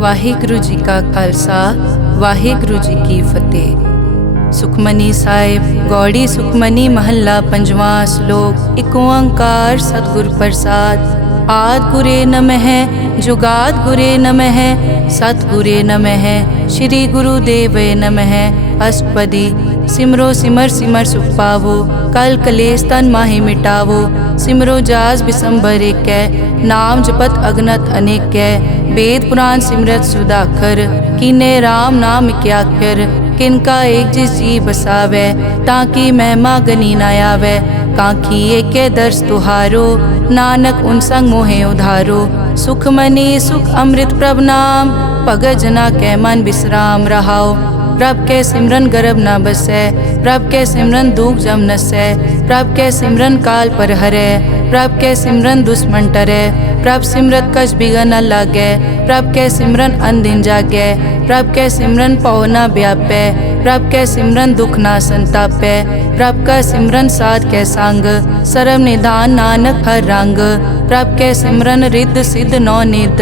ਵਾਹਿਗੁਰੂ ਜੀ ਕਾ ਖਾਲਸਾ ਵਾਹਿਗੁਰੂ ਜੀ ਕੀ ਫਤਿਹ। ਸੁਖਮਨੀ ਸਾਹਿਬ ਗੌੜੀ ਸੁਖਮਨੀ ਮਹੱਲਾ ਪੰਜਵਾਂ ਸ਼ਲੋਕ। ਇੱਕ ਓੰਕਾਰ ਸਤਿਗੁਰ ਪ੍ਰਸਾਦ। ਆਦਿ ਗੁਰੇ ਨਮਹਿ ਜੁਗਾਦ ਗੁਰੇ ਨਮਹਿ ਸਤਿਗੁਰੇ ਨਮਹਿ ਸ਼੍ਰੀ ਗੁਰੂ ਦੇਵੇ ਨਮਹਿ। ਅਸ਼ਟਪਦੀ। ਸਿਮਰੋ ਸਿਮਰ ਸਿਮਰ ਸੁਖ ਪਾਵੋ ਕਲ ਕਲੇਸ਼ ਤਨ ਮਾਹਿ ਮਿਟਾਵੋ। ਸਿਮਰੋ ਜਾਸ ਬਿਸੰਬਰ ਏਕੈ ਨਾਮ ਜਪਤ ਅਗਨਤ ਅਨੇਕੈ। वेद पुराण सिमरत सुधाकर कीने राम नाम क्याकर। किनका एक जिस जी बसावै ताकि महिमा गनी न आवै। कांखी एके दर्श तुहारो नानक उन संग मोहे उधारो। सुख मनी सुख अमृत प्रभ नाम भगत जना कै मन विश्राम रहाओ। प्रभ के सिमरन गर्भ न बसै प्रभ के सिमरन दुख जम नसै। प्रभ के सिमरन काल पर हरै प्रभ के सिमरन दुश्मन टरै। प्रभ सिमरत कछ बिगन न लागै प्रभ के सिमरन अनदिन जागै। प्रभ के सिमरन पौ न व्यापै प्रभ के सिमरन दुख न संतापै। प्रभ का सिमरन साध कै संग सर्व निधान नानक हर रंग। प्रभ के सिमरन रिद्ध सिद्ध नौ निध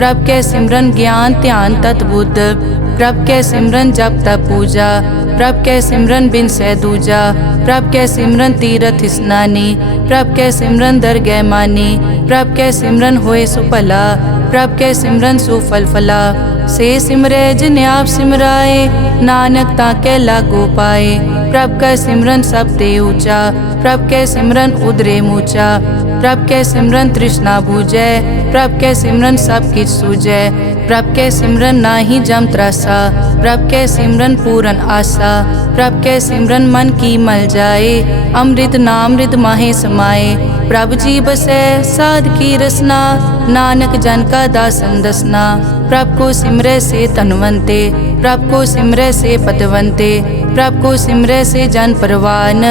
प्रभ के सिमरन ज्ञान ध्यान तत् बुद्ध। प्रभ के सिमरन जप तप पूजा प्रभ के सिमरन बिन सै दूजा। प्रभ के सिमरन तीरथ स्नानी प्रभ के सिमरन दरगह मानी। प्रभ के सिमरन होए सुफला प्रभ के सिमरन सुफल फला। से सिमरै जिन आप सिमराए नानक ताके लागो पाए। प्रभ का सिमरन सब ते ऊंचा प्रभ के सिमरन उदरे मूचा। प्रभ के सिमरन तृष्णा बूझै प्रभ के सिमरन सब किछ सूझै। प्रभ के सिमरन नाही जम त्रासा प्रभ के सिमरन पूरन आसा। प्रभ के सिमरन मन की मल जाए अमृत नामृत माहे समाए। प्रभ जी बसै साध की रसना नानक जन का दासन दसना। प्रभ को सिमरै से तनवंते प्रभ को सिमरै से पतवंते। प्रभ को सिमरै से जन परवान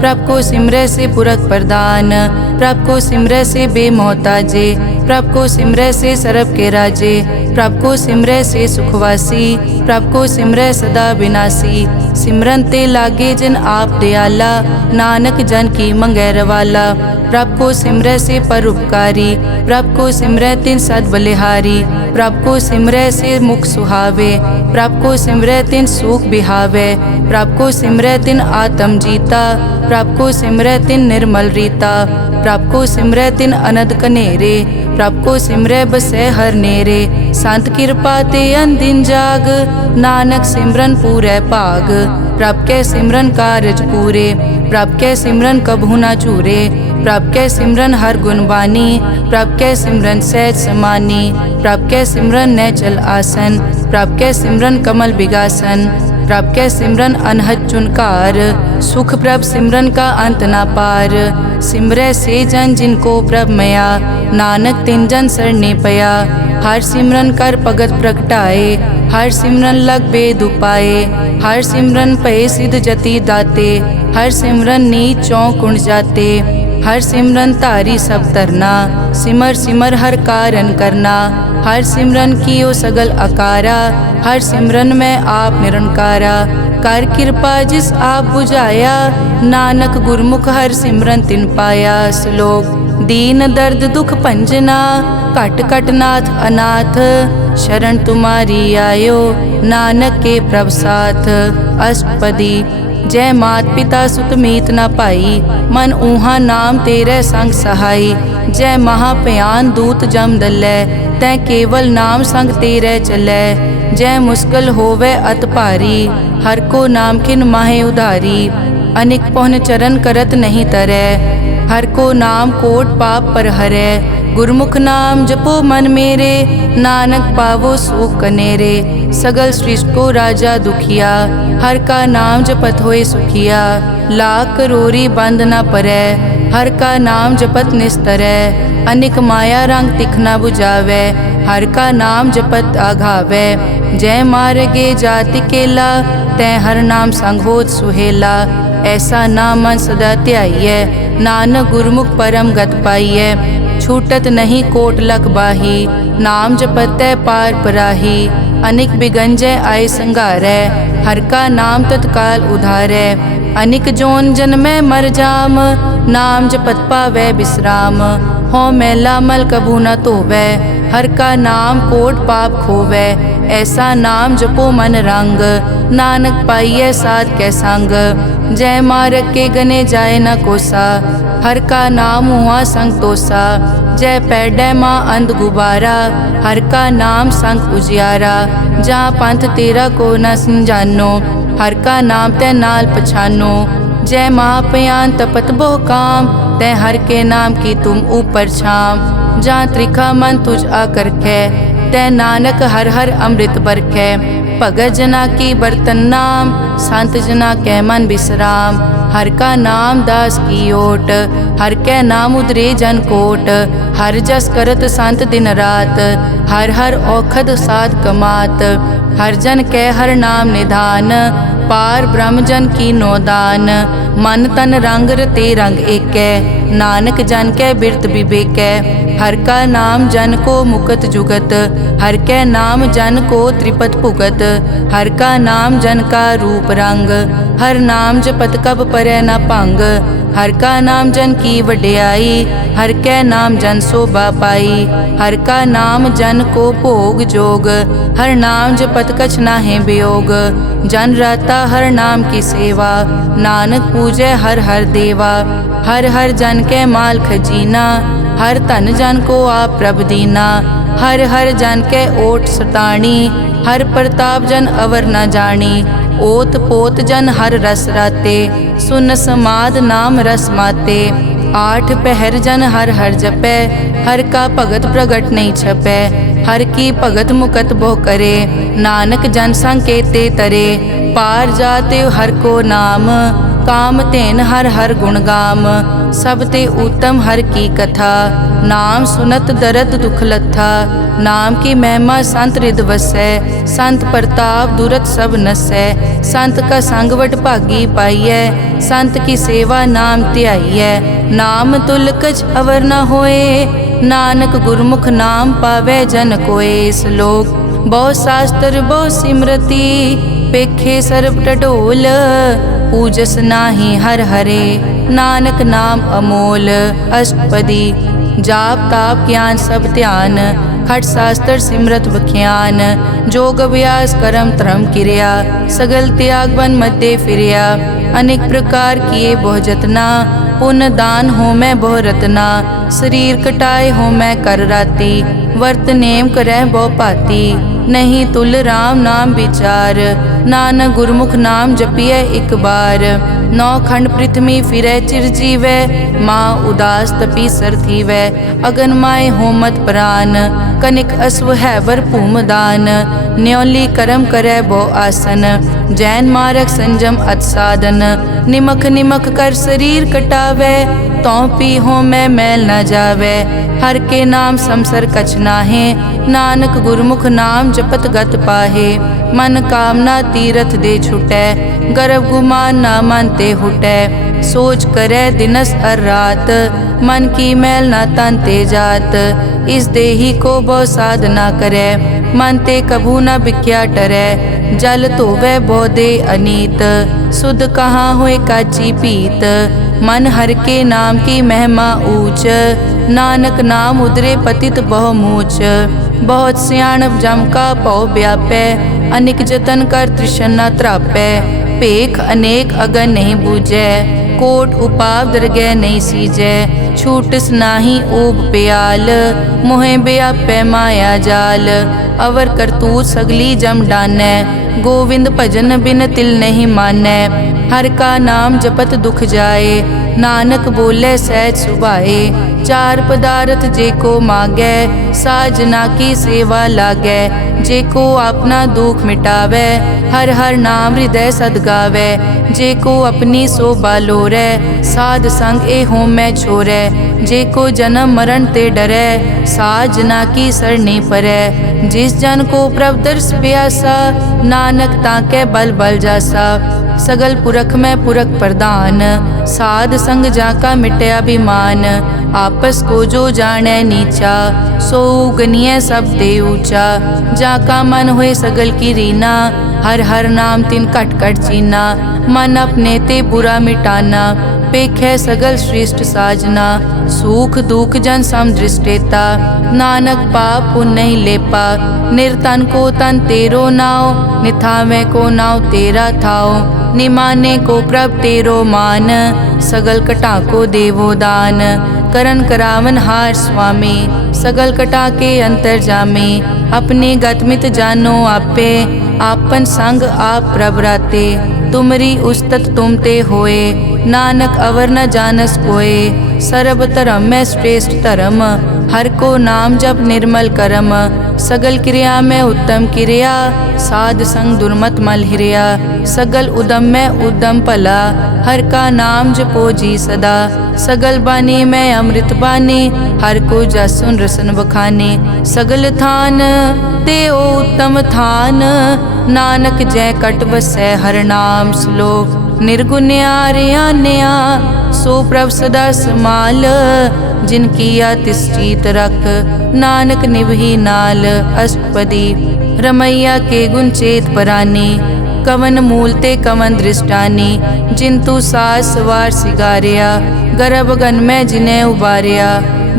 प्रभ को सिमरै से पुरख प्रदान। प्रभ को सिमरै से बेमोहताजे प्रभ को सिमरै से सरब के राजे। प्रभ को सिमरै से सुखवासी प्रभ को सिमरै सदा विनाशी। सिमरन ते लागे जिन आप दयाला नानक जन की मंगै रवाला। प्रभ को सिमरै से परोपकारी प्रभ को सिमरै तिन सद बलिहारी। प्रभ को सिमरै से मुख सुहावे प्रभ को सिमरै तिन सुख बिहावे। प्रभ को सिमरै तिन आत्म जीता प्रभ को सिमरै तिन निर्मल रीता। प्रभ को सिमरै तिन अनद कनेरे प्रभ को सिमरै बसै हर नेरे। संत कृपा ते अनदिन जाग नानक सिमरन पूरै भाग। प्रभ के सिमरन कारज पूरे प्रभ के सिमरन कबहू न चूरे। प्रभ के सिमरन हर गुणवानी प्रभ के सिमरन सहज समानी। प्रभ के सिमरन नैचल आसन प्रभ के सिमरन कमल बिगासन। प्रभ के सिमरन अनहद चुनकार सुख प्रभ सिमरन का अंत ना पार। सिमरै से जन जिनको प्रभ मया नानक तिन जन सरने पया। हर सिमरन कर भगत प्रगटाए हर सिमरन लग बेद उपाए। हर सिमरन पए सिद्ध जति दाते हर सिमरन नीच चौकुंड जाते। हर सिमरन धारी सब तरना सिमर सिमर हर कारण करना। हर सिमरन कियो सगल अकारा हर सिमरन में आप निरंकारा। कर कृपा जिस आप बुझाया नानक गुरमुख हर सिमरन तिन पाया। श्लोक। दीन दर्द दुख भंजना घट घट नाथ अनाथ। शरण तुम्हारी आयो नानक के प्रभ साथ। अष्टपदी। जय मात पिता सुत मीत न पाई मन ऊहा नाम तेरे संग सहाई। जय महाभयान दूत जम दलै तै केवल नाम संग तेरे चलै। जय मुश्किल होवे अत भारी हर को नाम खिन माहे उधारी। अनिक पौन चरण करत नहीं तरै हर को नाम कोट पाप पर हरै। गुरमुख नाम जपो मन मेरे नानक पावो सुख कनेरे। सगल सृष्टि को राजा दुखिया हर का नाम जपत होए सुखिया। लाख करोरी बंद न परै हर का नाम जपत निस्तरै। अनिक माया रंग तिखना बुझावै हर का नाम जपत आघावै। जय मार्गे जाति केला तै हर नाम संग होत सुहेला। ऐसा नाम मन सदा ध्याइयै नानक गुरमुख परम गत पाइयै। छूटत नहीं कोट लख बाही नाम जपतै पार पराही। अनिक बिगंजय आय संघारै हर का नाम तत्काल उधारै। अनिक जोन जन्मै मर जाम नाम जपत पावै विश्राम। हों मैला मल कभू न धोवै। हर का नाम कोट पाप खोवै। ऐसा नाम जपो मन रंग, नानक पाइयै साध कै संग। जय मारग के गने जाए न कोसा, हर का नाम हुआ संग तोसा। जय पैडै माँ अंध गुबारा, हर का नाम संग उजियारा। जहाँ पंथ तेरा को न समझानो, हर का नाम तै नाल पछानो। जय महापयान तपत बहु काम, तै हर के नाम की तुम ऊपर छाम। जहाँ त्रिखा मन तुझ आकर कै, तै नानक हर हर अमृत बरखै। भगत जना की बर्तन नाम, संत जना कै मन विश्राम। हर का नाम दास की ओट, हर कै नाम उदरे जन कोट। हर जस करत संत दिन रात, हर हर औखद साध कमात। हर जन कै हर नाम निधान, पार ब्रह्म जन की नोदान। मन तन रंग रते रंग एकै, नानक जन कै बिरत विवेकै। हर का नाम जन को मुकत जुगत, हर कै नाम जन को त्रिपत भुगत। हर का नाम जन का रूप रंग, हर नाम जपत कब परै न भंग। हर का नाम जन की वड्याई, हर कै नाम जन शोभा पाई। हर का नाम जन को भोग जोग, हर नाम जपत कछ नाहि वियोग। जन राता हर नाम की सेवा, नानक पूजै हर हर देवा। हर हर जन कै माल खजीना, हर धन जन को आप प्रभ दीना। हर हर जन कै ओट सताणी, हर प्रताप जन अवर न जानी। ओत पोत जन हर रस राते, सुन समाद नाम रस माते। आठ पहर जन हर हर जपै, हर का भगत प्रगट नहीं छपै। हर की भगत मुकत बहु करे, नानक जन संग केते तरे। पार जाते हर को नाम, काम तेन हर हर गुण गाम। सब ते उत्तम हर की कथा, नाम सुनत दर्द दुख लथा। नाम की महिमा संत रिद वसै, संत प्रताप दुरत सब नसै। संत का संग वट भागी पाइयै, संत की सेवा नाम ध्याइयै। नाम तुल कछ अवर न होए, नानक गुरमुख नाम पावै जन कोए। श्लोक बहु शास्त्र बहु सिमरति, पेखे सर्ब टडोल। पूजस नाही हर हरे, नानक नाम अमोल। अष्टपदी जाप ताप ज्ञान सब ध्यान, खट शास्त्र सिमरत बख्यान। जोग अभ्यास करम धर्म क्रिया, सगल त्याग बन मध्य फिरिया। अनेक प्रकार किए बहु जतना, पुण्य दान हो मैं बहु रतना। शरीर कटाए हो मैं कर राती, वर्त नेम करह बहु पाती। नहीं तुल राम नाम विचार, नानक गुरमुख नाम जपिए एक बार। नौ खंड पृथ्वी फिरै चिर जीवै, माँ उदास तपी सर थीवै। अगन माय होमत प्राण, कनिक अश्व है वर भूमदान। न्योली करम करै बहु आसन, जैन मारक संजम अत साधन। निमख निमख कर शरीर कटावै, तौ पी हो मैं मैल न जावै। हर के नाम समसर कछ नाहे, नानक गुरमुख नाम जपत गत पाहे। मन कामना तीरथ दे छुटै, गर्भ गुमान न मन ते हुटै। सोच करै दिनस हर रात, मन की मैल न तन ते जात। इस देही को बहु साधना करै, मन ते कभू न बिख्या टरै। जल धोवै बहु दे अनीत, सुध कहाँ होए काची पीत। मन हर के नाम की महिमा ऊंच, नानक नाम उदरे पतित बहु मूच। बहुत सियाणप जम का पौ व्यापै, अनेक जतन कर तृष्णा त्रापै। पेख अनेक अगन नहीं बूझै, कोट उपाव दरगह नहीं सीजै। छूटस नाही ऊब प्याल, मोहे व्यापै माया जाल। अवर करतूत सगली जम डानै, गोविंद भजन बिन तिल नहीं मानै। हर का नाम जपत दुख जाए, नानक बोले सहज सुभाए। चार पदार्थ जे को मांगै, साजना की सेवा लागै। जे को अपना दुख मिटावै, हर हर नाम हृदय सद गावै। जे को अपनी शोभा लोरै, साध संग ए हो मैं छोरै। जे को जन्म मरण ते डरै, साजना की सरनी परै। जिस जन को प्रभ दर्श प्यासा, नानक ताकै बल बल जासा। सगल पुरख में पुरख प्रधान, साध संग जाका मिटया अभिमान। आपस को जो जाने नीचा, सो गनिय सब ते ऊंचा। जाका मन होए सगल की रीना, हर हर नाम तिन कट कट चीना। मन अपने ते बुरा मिटाना, पेखै सगल श्रेष्ठ साजना, सुख दुख जन सम दृष्टेता। नानक पाप पुण्य नहीं लेपा, निर्तन को तन तेरो नाव। निथावे को नाव तेरा थाओ, निमाने को प्रभ तेरो मान। सगल कटा को देवो दान, करन करावन हार स्वामी। सगल कटा के अंतर जामे, अपने गतमित जानो आपे। आपन संग आप प्रभ राते, तुमरी उस्तत तुम ते होए। नानक अवर न जानस कोए, सर्ब धर्म में श्रेष्ठ धर्म। हर को नाम जप निर्मल करम, सगल क्रिया में उत्तम क्रिया। साध संग दुर्मत मल हिरिया, सगल उदम में उद्दम भला। हर का नाम जपो जी सदा, सगल बानी में अमृत बानी। हर को जसुन रसन बखाने, सगल थान ते ओ उत्तम थान। नानक जय कट बसै हर नाम श्लोक। निर्गुण्या रियान्या सो प्रभ सदा समाल। जिनकी तिस चीत रख, नानक निभही नाल। अष्टपदी रमैया के गुण चेत परानी, कवन मूल ते कवन दृष्टानी। जिंतु सास सवार सिगारिया, गर्भ गन में जिन्हें उबारिया।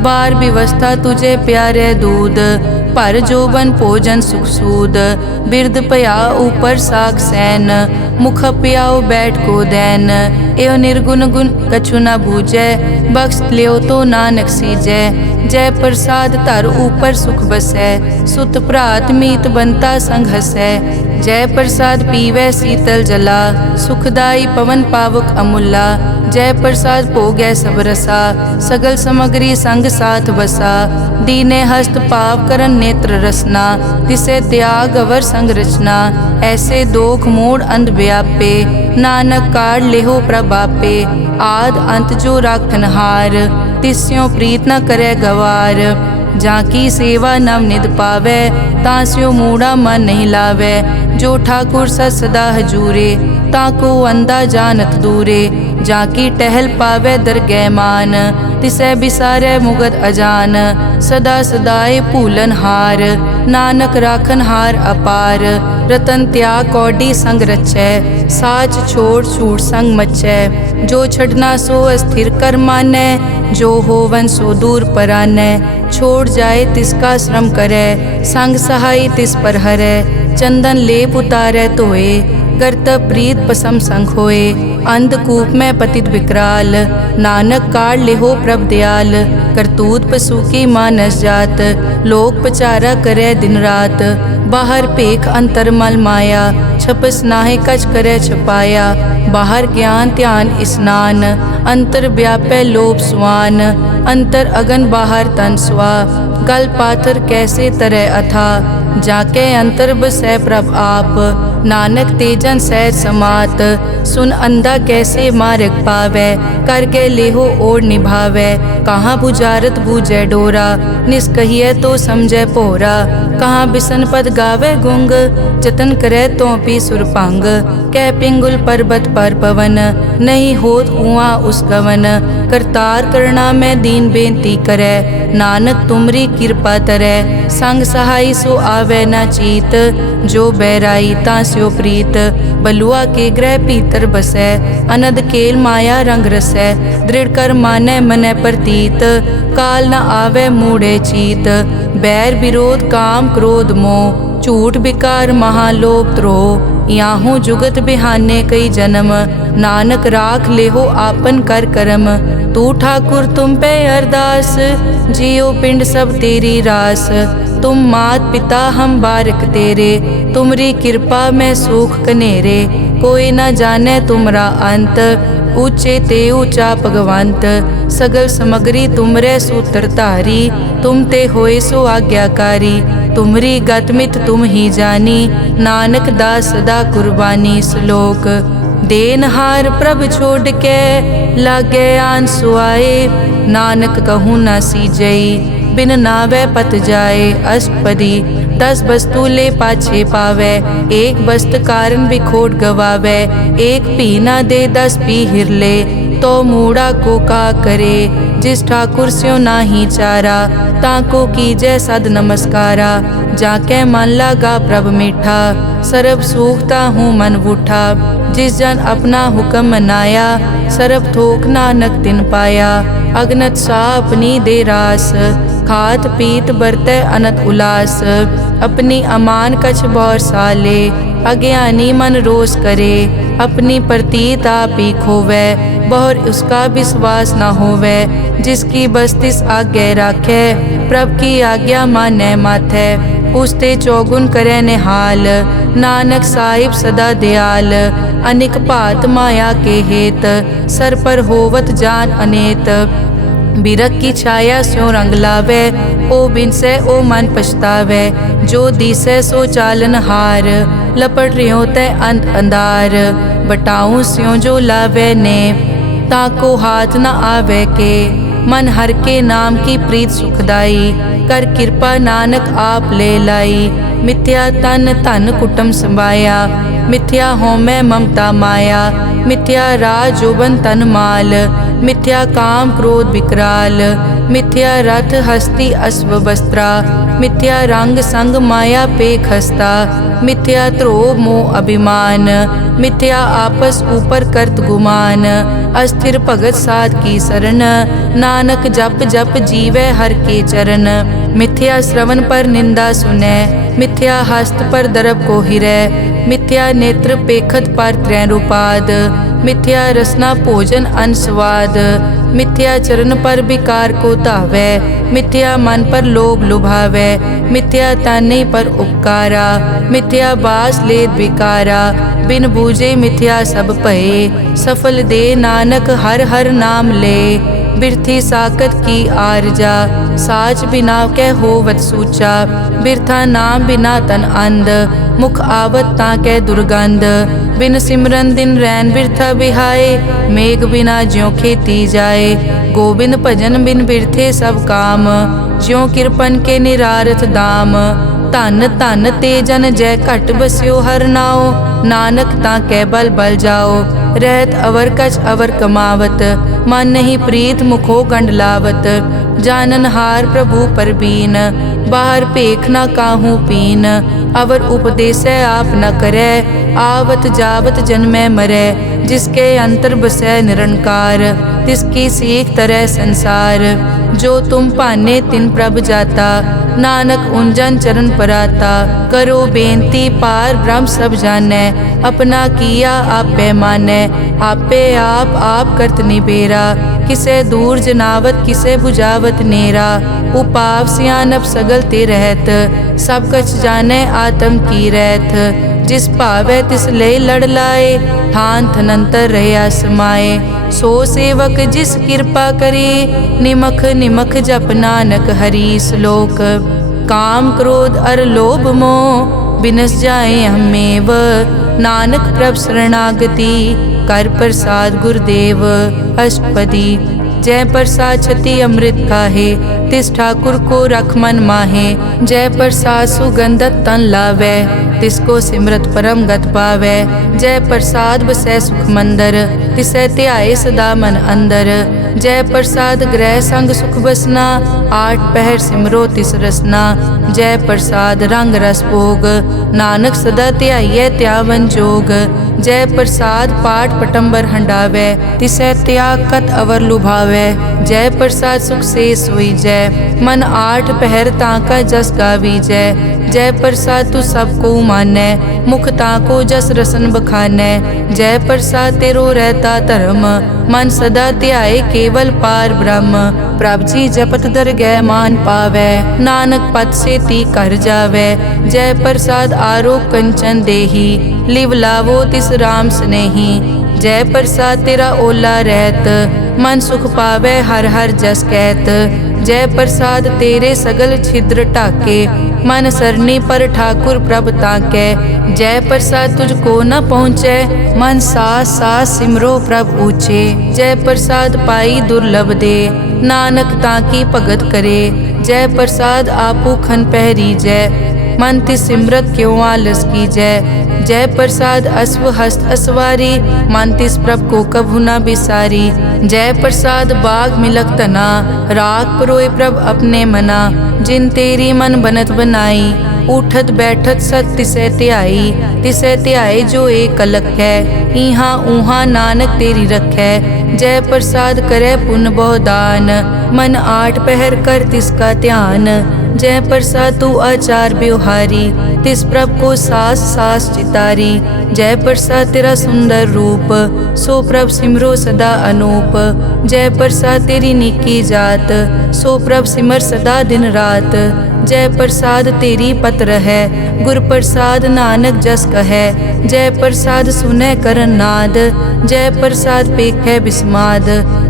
बार व्यवस्था तुझे प्यारे दूध, पर जोबन भोजन सुख सूद। बिरद पया ऊपर साग सैन, मुख पियाओ बैठ को दैन। एव निर्गुण गुण कछु न बूझै, बख्श लियो तो नानक सीजै। जय प्रसाद धर ऊपर सुख बसै, सुत भ्रात मीत बनता संग हसै। जय प्रसाद पीवै शीतल जला, सुखदाई पवन पावक अमूला। जय प्रसाद भोगै सब रसा, सगल समग्री संग साथ बसा। दीने हस्त पाव करन नेत्र रसना, तिसे त्याग अवर संग रचना। ऐसे दोख मूढ़ अंध व्यापे, नानक काढ़ लेहो प्रभापे। आद अंत जो राखन हार, तिस्यों प्रीत न करे गवार। जाकी सेवा नव निध पावै, तास्यो मूढ़ा मन नहीं लावै। जो ठाकुर सदा हजूरे, ताको अंधा जानत दूरे। जाकी टहल पावै दरगह मान, तिसै बिसारै मुगद अजान। सदा सदाए भूलन हार, नानक राखन हार अपार। रतन त्याग कौडी संग रचै, साच छोड़ छूट संग मचै। जो छड़ना सो अस्थिर कर मानै, जो होवन सो दूर परानै। छोड़ जाए तिसका श्रम करै, संग सहाय तिस पर हरै। चंदन लेप उतारै धोए, करतब प्रीत पसम संग होए। अंधकूप में पतित विकराल, नानक काढ़ लेहो प्रभ दयाल। करतूत पशु की मानस जात, लोक पचारा करे दिन रात। बाहर पेख अंतर मल माया, छपस नाहे कछ करे छपाया। बाहर ज्ञान ध्यान स्नान, अंतर व्यापै लोभ स्वान। अंतर अगन बाहर तन स्वा, गल पाथर कैसे तरह अथा। जाके अंतर बसै प्रभ आप, नानक तेजन सैर समात। सुन अंधा कैसे मार्ग पावै, करके लेहो ओर निभावै। कहाँ बुझारत बूझै डोरा, निष्कहिए तो समझै पोरा। कहाँ बिसन पद गावे गुंग, जतन करे तो पी सुरपांग। कह पिंगुल पर्वत पर पवन, नहीं होत हुआ उस गवन। करतार करना में दीन बेनती करे, नानक तुमरी कृपा तरै। संग सहाय सो आवे न चीत, जो बैराई तास्यो प्रीत। बलुआ के ग्रह भीतर बसै, अनद केल माया रंग रसै। दृढ़ कर मानै मनै प्रतीत, काल न आवे मूढ़े चीत। बैर विरोध काम क्रोध मोह, झूठ विकार महालोभ द्रोह। याहू जुगत बिहाने कई जन्म, नानक राख लेहो आपन कर करम। तू ठाकुर तुम पे अरदास, जियो पिंड सब तेरी रास। तुम मात पिता हम बारक तेरे, तुमरी कृपा में सुख कनेरे। कोई न जाने तुमरा अंत, ऊंचे ते ऊंचा भगवंत। सगल समग्री तुमरे सूत्र धारी, तुम ते होए सो आज्ञाकारी। तुमरी गतमित तुम ही जानी, नानक दास सदा कुर्बानी। श्लोक देनहार प्रभ छोड़ के, लागे आन सुआए। नानक कहूँ न सीजई, बिन नावे पत जाए। अष्टपदी 10 वस्तु ले पाछे पावे, एक वस्त कारण बिखोट गवावे। एक पी ना दे 10 पी हिरले, तो मूढ़ा को का करे। जिस ठाकुर स्यो नाही चारा, ताको कीजै सद नमस्कारा। जाके मन लगा प्रभ मीठा, सर्ब सूखता हूँ मन बूठा। जिस जन अपना हुक्म मनाया, सरब थोक नानक तिन पाया। अगनत सा अपनी दे रास, खात पीत बरतै अनत उलास। अपनी अमान कछ बौर साले, अज्ञानी मन रोस करे। अपनी प्रतीत आप ही खोवै, बहुर उसका विश्वास न होवै। जिसकी बस्तिस आज्ञा राखै, प्रभ की आज्ञा मानै माथै। उसते चौगुन करे निहाल, नानक साहिब सदा दयाल। अनिक भात माया के हेत, सर पर होवत जान अनेत। बिरख की छाया स्यों रंग लावै, ओ बिनसै ओ मन पछतावै। जो दिसै सो चालन हार, लपट रियो तै अंत अंधार। बटाऊं स्यों जो लावै ने, ताको हाथ न आवे के। मन हर के नाम की प्रीत सुखदाई, कर कृपा नानक आप ले लाई। मिथ्या तन धन कुटुम संभाया, मिथ्या होमै ममता माया। मिथ्या राज जोबन तन माल, मिथ्या काम क्रोध विकराल। मिथ्या रथ हस्ती अश्व वस्त्रा, मिथ्या रंग संग माया पे खस्ता। मिथ्या ध्रोह मोह अभिमान, मिथ्या आपस ऊपर करत गुमान। अस्थिर भगत साध की शरण, नानक जप जप जीवै हर के चरण। मिथ्या श्रवण पर निंदा सुनै, मिथ्या हस्त पर दरब को हिरै। मिथ्या नेत्र पेखत पर त्रैन रूपाद, मिथ्या रसना भोजन अन स्वाद। मिथ्या चरण पर विकार को धावै, मिथ्या मन पर लोभ लुभावै। मिथ्या ताने पर उपकारा, मिथ्या बास लेत विकारा। बिन बूझे मिथ्या सब भये, सफल दे नानक हर हर नाम ले। बिरथी साकत की आरजा, साच बिना कै होवत सूचा। बिरथा नाम बिना तन अंध, मुख आवत ताकै दुर्गंध। बिन सिमरन दिन रैन बिरथा बिहाए, मेघ बिना ज्यों खेती जाए। गोबिंद भजन बिन बिरथे सब काम, ज्यों किरपन के निरारथ दाम। धन धन ते जन जय घट बस्यो हर नाओ, नानक ताकै बल बल जाओ। रहत अवर कछ अवर कमावत, मन नहीं प्रीत मुखो गंड लावत। जानन हार प्रभु परबीन, बाहर पेख न काहू पीन। अवर उपदेसै आप न करै, आवत जावत जन्मै मरै। जिसके अंतर बसै निरंकार, तिसकी सीख तरह संसार। जो तुम पाने तिन प्रभ जाता, नानक उन चरण पराता। करो बेनती पार ब्रह्म सब जानै, अपना किया आप पैमानै। आपे आप करत निबेरा, किसे दूर जनावत किसे बुझावत नेरा। उपाव सियानप सगल ते रहत, सब कछ जानै आत्म की रहत। जिस भावै तिस ले लड़ लाए, ठान थनंतर रहया समाए। सो सेवक जिस कृपा करी, निमख निमख जप नानक हरि श्लोक। काम क्रोध अर लोभ मोह, बिनस जाए हमेव। नानक प्रभ शरणागति, कर प्रसाद गुरुदेव। अष्टपदी जय प्रसाद छति अमृत काहे, तिस ठाकुर को रख मन माहे। जय प्रसाद सुगंधत तन लावै, तिसको सिमरत परम गत पावै। जय प्रसाद बसै सुख मंदर, तिसै ध्याए सदा मन अंदर। जय प्रसाद ग्रह संग सुख बसना, आठ पहर सिमरो तिस रसना। जय प्रसाद रंग रस भोग, नानक सदा ध्याइयै त्यावन जोग। जय प्रसाद पाठ पटंबर हंडावै, तिसै त्याग कत अवर लुभावै। जय प्रसाद सुख से सोई जय, मन आठ पहर ताका जस गावी जय। जय प्रसाद तू सबको मानै, मुख ताको जस रसन बखानै। जय प्रसाद तेरो रहता धर्म, मन सदा ध्याए केवल पार ब्रह्म। प्रभ जी जपत दरगह मान पावै, नानक पद से ती कर जावै। जय प्रसाद आरोग कंचन देही, लिव लावो तिस राम स्नेही। जय प्रसाद तेरा ओला रहत, मन सुख पावै हर हर जस कहत। जय प्रसाद तेरे सगल छिद्र ढाके, मन सरनी पर ठाकुर प्रभ ताकै। जय प्रसाद तुझको न पहुँचै, मन सास सास सिमरो प्रभ ऊँचे। जय प्रसाद पाई दुर्लभ दे, नानक ताकी भगत करे। जय प्रसाद आपू खन पहरी जय, मन तिस सिमरत क्यों आलस की जय। जय प्रसाद अश्व हस्त असवारी, मन तिस प्रभ को कभु न बिसारी। जय प्रसाद बाग मिलक तना, राख परोए प्रभ अपने मना। जिन तेरी मन बनत बनाई, उठत बैठत सत तिसै ध्याई जो एक अलख है। इहाँ ऊहाँ नानक तेरी रखै, जय प्रसाद करे पुन बहु दान। मन आठ पहर कर तिसका ध्यान, जय प्रसाद तू आचार व्यवहारी। तिस प्रभ को सास सास चितारी, जय प्रसाद तेरा सुंदर रूप। सो प्रभ सिमरो सदा अनूप, जय प्रसाद तेरी निकी जात। सो प्रभ सिमर सदा दिन रात, जय प्रसाद तेरी पत्र है। गुर प्रसाद नानक जस कहे, जय प्रसाद सुनै करन नाद। जय प्रसाद पेखै बिस्माद,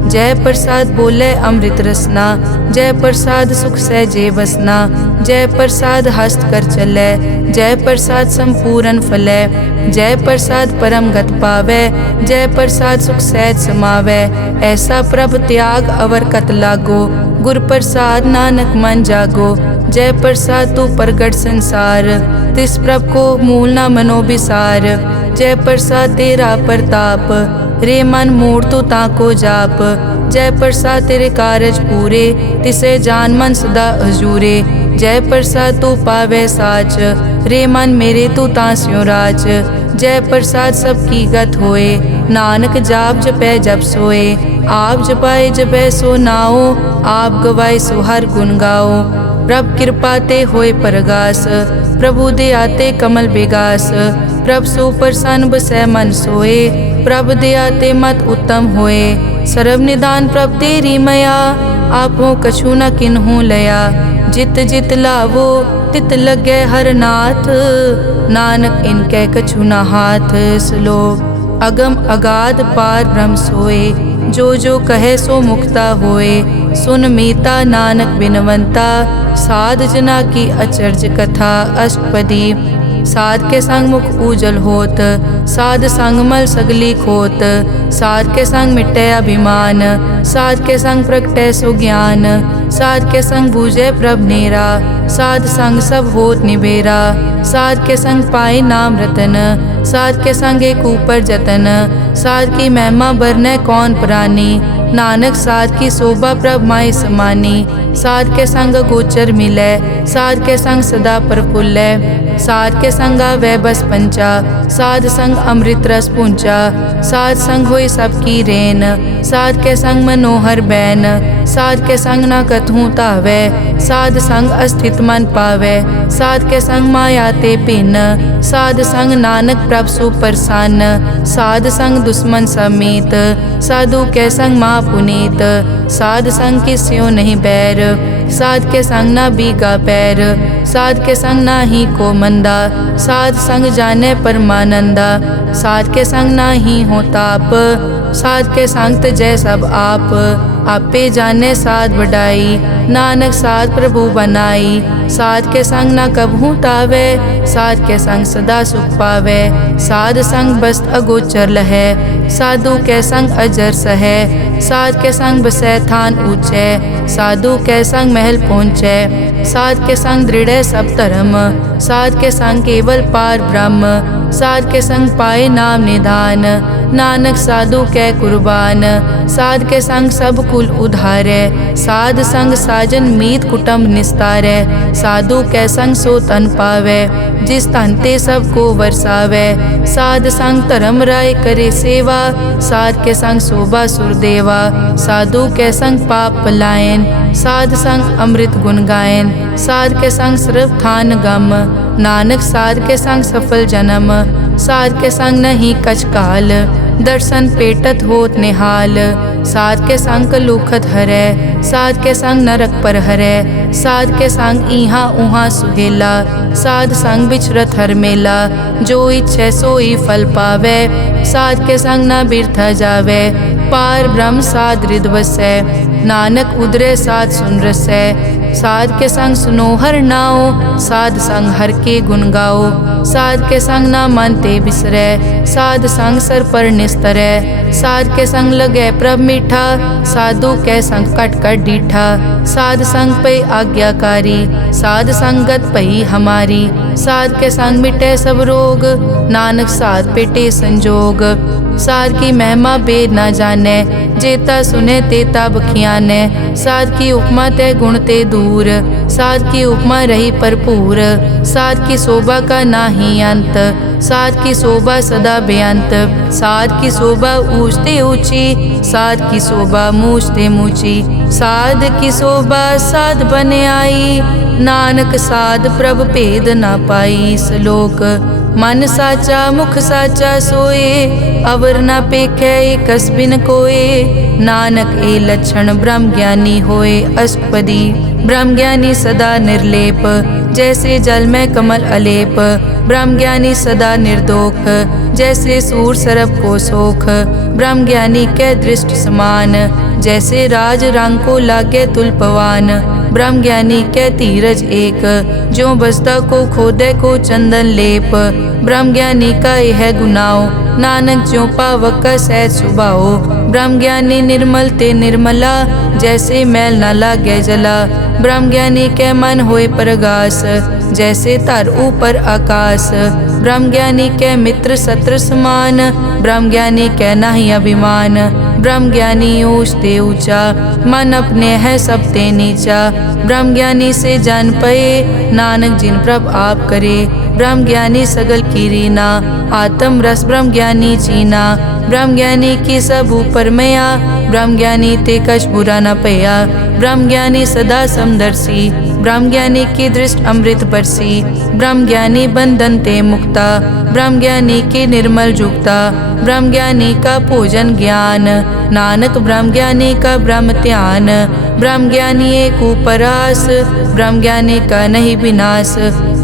जय प्रसाद बोले अमृत रसना। जय प्रसाद सुख सहजे बसना, जय प्रसाद हस्त कर चलै। जय प्रसाद संपूर्ण फलै, जय प्रसाद परम गत पावै। जय प्रसाद सुख सहज समावै, ऐसा प्रभ त्याग अवर कत लागो। गुर प्रसाद नानक मन जागो, जय प्रसाद तू प्रगट संसार। तिस प्रभ को मूल न मनो बिसार, जय प्रसाद तेरा प्रताप। रे मन मूड तू ताको जाप, जय प्रसाद तेरे कारज पूरे। तिसे जान मन सदा हजूरे, जय प्रसाद तू पावे साच। रे मन मेरे तू तास्यो राज, जय प्रसाद सबकी गत होए। नानक जाप जपै जप सोए, आप जपाए जपै सो नाओ। आप गवाए सो हर गुण गाओ, प्रभ कृपा ते होए परगास। प्रभु दे आते कमल बेगास, प्रभ सो प्रसन्न बसै मन सोए। प्रभ दे आते मत उत्तम होए, सर्व निदान प्रभ तेरी मया। आपो कछु न किन्हू लया, जित जित लावो तित लगे हर नाथ। नानक इनके कछु न हाथ। श्लोक अगम अगाध पार ब्रह्म सोए, जो कहे सो मुक्ता होए। सुन मीता नानक बिनवंता, साध जना की अचर्ज कथा। अष्टपदी साध के संग मुख उजल होत, साध संग मल सगली खोत। साध के संग मिटै अभिमान, साध के संग प्रगटै सो ज्ञान। साध के संग बूझे प्रभ नेरा, साध संग सब होत निबेरा। साध के संग पाए नाम रतन, साध के संग एक ऊपर जतन। साध की महिमा बरनै कौन प्राणी, नानक साध की शोभा प्रभ माय समानी। साध के संग गोचर मिलै, साध के संग सदा प्रफुल्लै। साध के संग आवे बस पंचा, साध संग अमृत रस पूंचा। साध संग होई सबकी रेन, साध के संग मनोहर बैन। साध के संग न कथूँ तावै, साध संग अस्थित मन पावै। साध के संग माया ते भिन्न, साध संग नानक प्रभ सुप्रसन्न। साध संग दुश्मन समीत, साधु के संग महा पुनीत। साध संग किस्यो नहीं बैर, साध के संग ना बीगा पैर। साध के संग ना ही को मंदा, साध संग जाने परमानंदा। साध के संग ना ही हो ताप, साध के संग तजै सब आप। आपे जाने साध बढ़ाई, नानक साध प्रभु बनाई। साध के संग ना कबहू तावै, साध के संग सदा सुख पावै। साध संग बस्त अगोचर लहै, साधु के संग अजर सहै। साध के संग बसै थान ऊंचै, साधु के संग महल पहुँचै। साध के संग दृढ़ सब धर्म, साध के संग केवल पार ब्रह्म। साध के संग पाए नाम निधान, नानक साधु कै कुर्बान। साध के संग सब कुल उधारै, साध संग साजन मीत कुटुंब निस्तारै। साधु कै संग सो तन पावै, जिस तन ते सब को वरसावै। साध संग धर्म राय करे सेवा, साध के संग शोभा सुरदेवा। साधु के संग पाप पलायन, साध संग अमृत गुण गायन। साध के संग सर्व थान गम, नानक साध के संग सफल जन्म। साध के संग नहीं कछ काल, दर्शन पेटत होत निहाल। साध के संग कलुखत हरै, साध के संग नरक पर हरै। साध के संग इहाँ उहाँ सुहेला, साध संग बिचरत हर मेला। जो इच्छै सोई फल पावै, साध के संग न बिरथा जावै। पार ब्रह्म साध हृद बसै, नानक उदरे साध सुन रसै। साध के संग सुनो हर नाओ, साध संग हर के गुण गाओ। साध के संग ना मन ते बिसरै, साध संग सर पर निस्तरै। साध के संग लगै प्रभ मीठा, साधु के संग कट कट डीठा। साध संग पै आज्ञाकारी, साध संगत पई हमारी। साध के संग मिटै सब रोग, नानक साध पेटे संजोग। साध की महिमा बेद ना जाने, जेता सुने तेता बखियाने। साध की उपमा ते गुण ते दूर, साध की उपमा रही भरपूर। साध की शोभा का नाही अंत, साध की शोभा सदा बेअंत। साध की शोभा ऊंच ते ऊंची, साध की शोभा मूछ ते मूची। साध की शोभा साध बने आई, नानक साध प्रभ भेद ना पाई। श्लोक मन साचा मुख साचा सोए, अवर ना पेखै एकस बिन कोए। नानक ए लक्षण ब्रह्म ज्ञानी होए। अष्टपदी ब्रह्म ज्ञानी सदा निर्लेप, जैसे जल में कमल अलेप। ब्रह्म ज्ञानी सदा निर्दोख, जैसे सूर सरब को सोख। ब्रह्म ज्ञानी के दृष्ट समान, जैसे राज रंग को लागे तुलपवान। ब्रह्म ज्ञानी के धीरज एक, जो बसता को खोदे को चंदन लेप। ब्रह्म ज्ञानी का यह गुनाओ, नानक ज्यों पावक का सहज सुभाओ। ब्रह्म ज्ञानी निर्मल ते निर्मला, जैसे मैल न लागे जला। ब्रह्म ज्ञानी के मन होए प्रगास, जैसे धर ऊपर आकाश। ब्रह्म ज्ञानी के मित्र शत्रु समान, ब्रह्म ज्ञानी के नाही अभिमान। ब्रह्म ज्ञानी ऊंच ते ऊंचा, मन अपने है सब ते नीचा। ब्रह्म ज्ञानी से जान पए, नानक जिन प्रभ आप करे। ब्रह्म ज्ञानी सगल की रीना, आत्म रस ब्रह्म ज्ञानी चीना। ब्रह्म ज्ञानी की सब ऊपर मया, ब्रह्म ज्ञानी ते कछ बुरा न पया। ब्रह्म ज्ञानी सदा समदर्शी, ब्रह्म ज्ञानी की दृष्टि अमृत बरसी। ब्रह्म ज्ञानी बंधन ते मुक्ता, ब्रह्म ज्ञानी की निर्मल जुक्ता। ब्रह्म ज्ञानी का पूजन ज्ञान, नानक ब्रह्म ज्ञानी का ब्रह्म ध्यान। ब्रह्म ज्ञानी एक उपरास, ब्रह्म ज्ञानी का नहीं विनाश।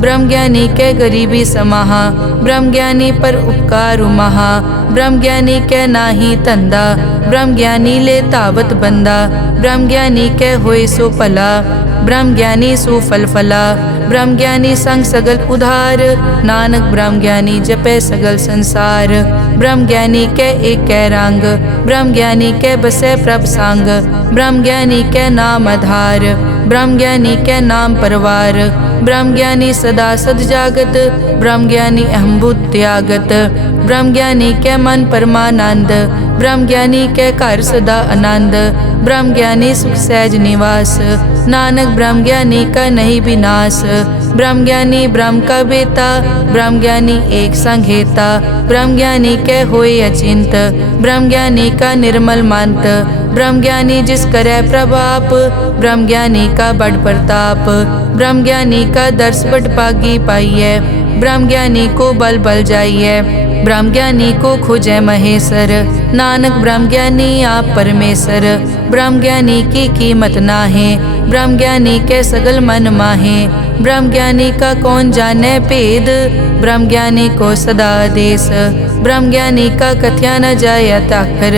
ब्रह्म ज्ञानी के गरीबी समाहा, ब्रह्म ज्ञानी पर उपकार महा। ब्रह्म ज्ञानी के नाही तंदा, ब्रह्म ज्ञानी ले तावत बंदा। ब्रह्म ज्ञानी के होए सो भला, ब्रह्म ज्ञानी सो फल फला। ब्रह्म ज्ञानी संग सगल उधार, नानक ब्रह्म ज्ञानी जपे सगल संसार। ब्रह्म ज्ञानी के एक कै रंग, ब्रह्म ज्ञानी के बसे प्रभ संग। ब्रह्म ज्ञानी के नाम आधार, ब्रह्म ज्ञानी के नाम परवार। ब्रह्म ज्ञानी सदा सद जागत, ब्रह्म ज्ञानी अहम्भूत त्यागत। ब्रह्म ज्ञानी के मन परमानंद, ब्रह्म ज्ञानी के घर सदा आनंद। ब्रह्म ज्ञानी सुख सहज निवास, नानक ब्रह्म ज्ञानी का नहीं विनाश। ब्रह्म ज्ञानी ब्रह्म का बेटा, ब्रह्म ज्ञानी एक संघेता। ब्रह्म ज्ञानी के होए अचिंत, ब्रह्म ज्ञानी का निर्मल मंत। ब्रह्म ज्ञानी जिस करे प्रभाप, ब्रह्म ज्ञानी का बड़ प्रताप। ब्रह्म ज्ञानी का दर्श बड़ पागी पाइए, ब्रह्म ज्ञानी को बल बल जाइए। ब्रह्म ज्ञानी को खोजे महेश्वर, नानक ब्रह्म ज्ञानी आप परमेश्वर। ब्रह्म ज्ञानी की कीमत नाहे, ब्रह्म ज्ञानी के सगल मन माहे। ब्रह्म ज्ञानी का कौन जाने भेद, ब्रह्म ज्ञानी को सदा आदेश। ब्रह्म ज्ञानी का कथ्या न जाय ताकर,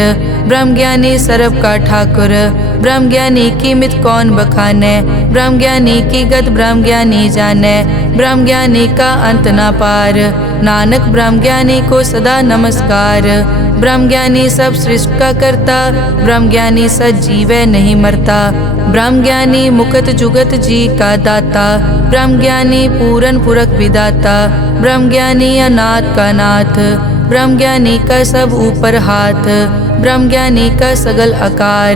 ब्रह्म ज्ञानी सर्व का ठाकुर। ब्रह्म ज्ञानी की मित कौन बखाने, ब्रह्म ज्ञानी की गत ब्रह्म ज्ञानी जाने। ब्रह्म ज्ञानी का अंत न पार, नानक ब्रह्म ज्ञानी को सदा नमस्कार। ब्रह्म ज्ञानी सब सृष्टि का करता, ब्रह्म ज्ञानी सजीवै नहीं मरता। ब्रह्म ज्ञानी मुकत जुगत जी का दाता, ब्रह्म ज्ञानी पूरन पुरख विदाता। ब्रह्म ज्ञानी अनाथ का नाथ, ब्रह्म ज्ञानी का सब ऊपर हाथ। ब्रह्म ज्ञानी का सगल आकार,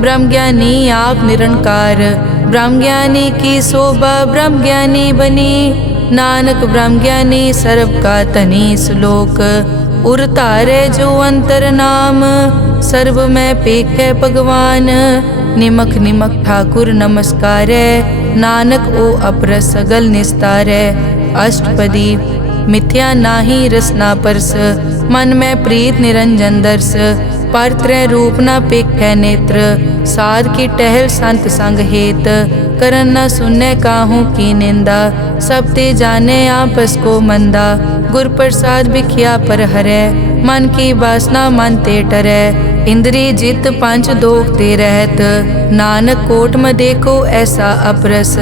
ब्रह्म ज्ञानी आप निरंकार। ब्रह्म ज्ञानी की शोभा ब्रह्म ज्ञानी बनी, नानक ब्रह्म ज्ञानी सर्व का तनी। श्लोक उर तारे जो अंतर नाम, सर्व में पेखे भगवान। निमक निमक ठाकुर नमस्कारे, नानक ओ अपर सगल निस्तारे। अष्टपदी मिथ्या नाही रसना परस, मन में प्रीत निरंजन दर्श। पर त्रय रूप न पेखे नेत्र, साध की टहल संत संग हेत। करन न सुने काहू की निंदा, सब ते जाने आपस को मंदा। गुर प्रसाद बिखिया पर हरै, मन की वासना मन ते टरै। इंद्री जित पंच दोख ते रहत, नानक कोट में देखो ऐसा अपरस।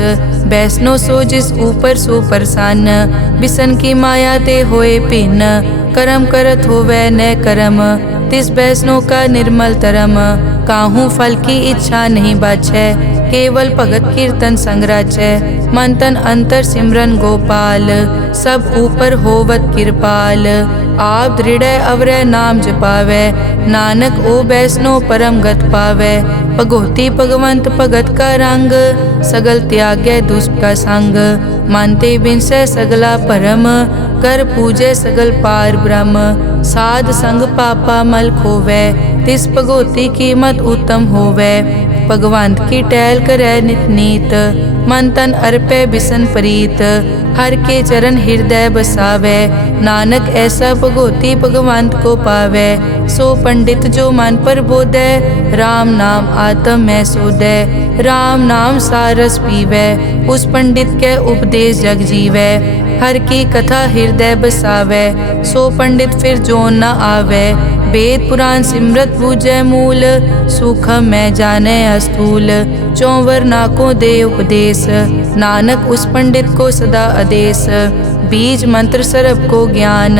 वैष्णो सो जिस ऊपर सो प्रसन्न, बिसन की माया ते होए भिन्न। कर्म करत होवे न कर्म, तिस वैष्णो का निर्मल तरम। काहू फल की इच्छा नहीं बाछै, केवल भगत कीर्तन संग राचै। मन तन अंतर सिमरन गोपाल, सब ऊपर होवत कृपाल। आप दृढ़ अवरय नाम जपावै, नानक ओ बैसनो परम गत पावै। भगोती भगवंत भगत का रंग, सगल त्यागै दुष्ट का संग। मानते बिनसै सगला परम, कर पूजै सगल पार ब्रह्म। साध संग पापा मल खोवै, तिस भगोती कीमत उत्तम होवै। भगवंत की टहल करै नित नीत, मन तन अर्पै बिसन प्रीत। हर के चरण हृदय बसावै, नानक ऐसा भगोती भगवंत को पावै। सो पंडित जो मन पर बोधै, राम नाम आत्म में सोधै। राम नाम सारस पीवै, उस पंडित के उपदेश जग जीवै। हर की कथा हृदय बसावै, सो पंडित फिर जोन न आवै। वेद पुराण सिमरत बूझै मूल, सूखम मैं जाने अस्थूल। चौवर नाकों दे उपदेश, नानक उस पंडित को सदा आदेश। बीज मंत्र सरब को ज्ञान,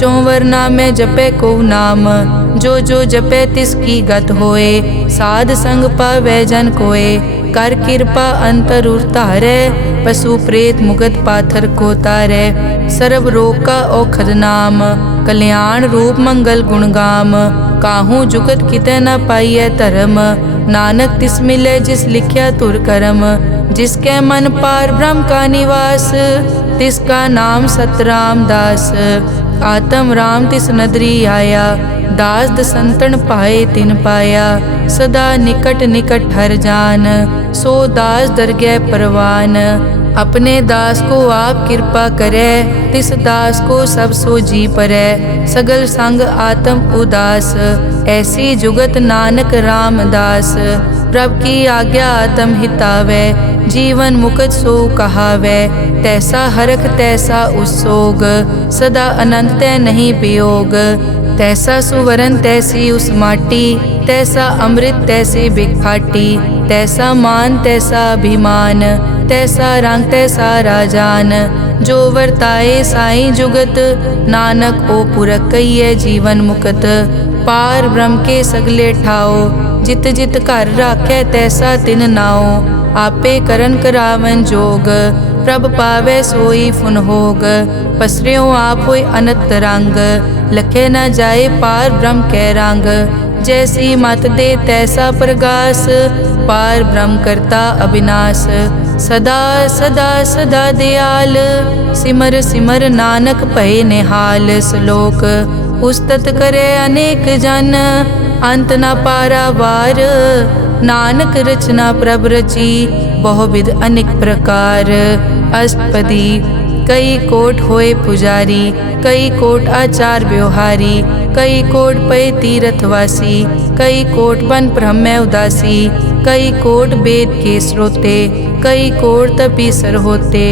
चौवर नामे जपे को नाम। जो जो जपे तिसकी गत होए, साध संग पावै जन कोए। कर कृपा अंतर उतारै, पशु प्रेत मुगत पाथर को तारै। सर्व रोग का औखद नाम, कल्याण रूप मंगल गुण गाम। काहू जुगत कितै न पाइयै धर्म, नानक तिस मिलै जिस लिख्या तुर करम। जिसके मन पार ब्रह्म का निवास, तिसका नाम सतराम दास। आत्म राम तिस नदरी आया, दास दसंतन पाए तिन पाया। सदा निकट निकट हर जान, सो दास दरगह परवान। अपने दास को आप कृपा करे, तिस दास को सब सो जी परै। सगल संग आत्म उदास, ऐसी जुगत नानक रामदास। प्रभ की आज्ञा आत्म हितावै, जीवन मुकत सो कहावै। तैसा हरख तैसा उस्सोग, सदा अनंत तै नहीं वियोग। तैसा सुवरन तैसी उस माटी, तैसा अमृत तैसी बिगफाटी। तैसा मान तैसा अभिमान, तैसा रंग तैसा राजान। जो वर्ताए साई जुगत, नानक ओ पुरख कहिए जीवन मुकत। पार ब्रह्म के सगले ठाओ, जित जित घर राखै तैसा तिन नाओ। आपे करन करावन जोग, प्रभ पावै सोई फुन होग। पसरियों आप होय अनंत रंग, लखे न जाए पार ब्रह्म कै रंग। जैसी मत दे तैसा प्रगास, पार ब्रह्म करता अविनाश। सदा सदा सदा दयाल, सिमर सिमर नानक भय निहाल। श्लोक उस्तत करे अनेक जन, अंत न पारावार। नानक रचना प्रभ रची, बहुविध अनेक प्रकार। अष्टपदी कई कोट होए पुजारी, कई कोट आचार व्यवहारी। कई कोट पय तीर्थवासी, कई कोट बन ब्रह्म उदासी। कई कोट वेद के स्रोते, कई कोट तपीसर होते।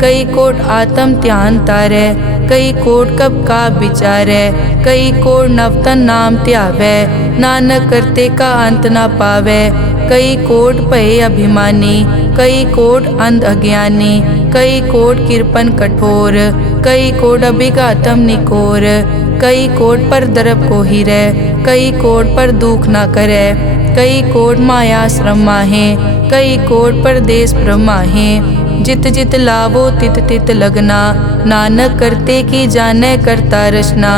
कई कोट आत्म ध्यान तारै, कई कोट कब का विचारै। कई कोट नवतन नाम ध्यावै, नानक करते का अंत न पावै। कई कोट भय अभिमानी, कई कोट अंध अज्ञानी। कई कोट कृपन कठोर, कई कोट अभिघातम निकोर। कई कोट पर दरब को हिरै, कई कोट पर दुख न करै। कई कोट माया श्रम माहे, कई कोट परदेश ब्रह्माहे। जित जित लावो तित तित लगना, नानक करते की जानै करता रचना।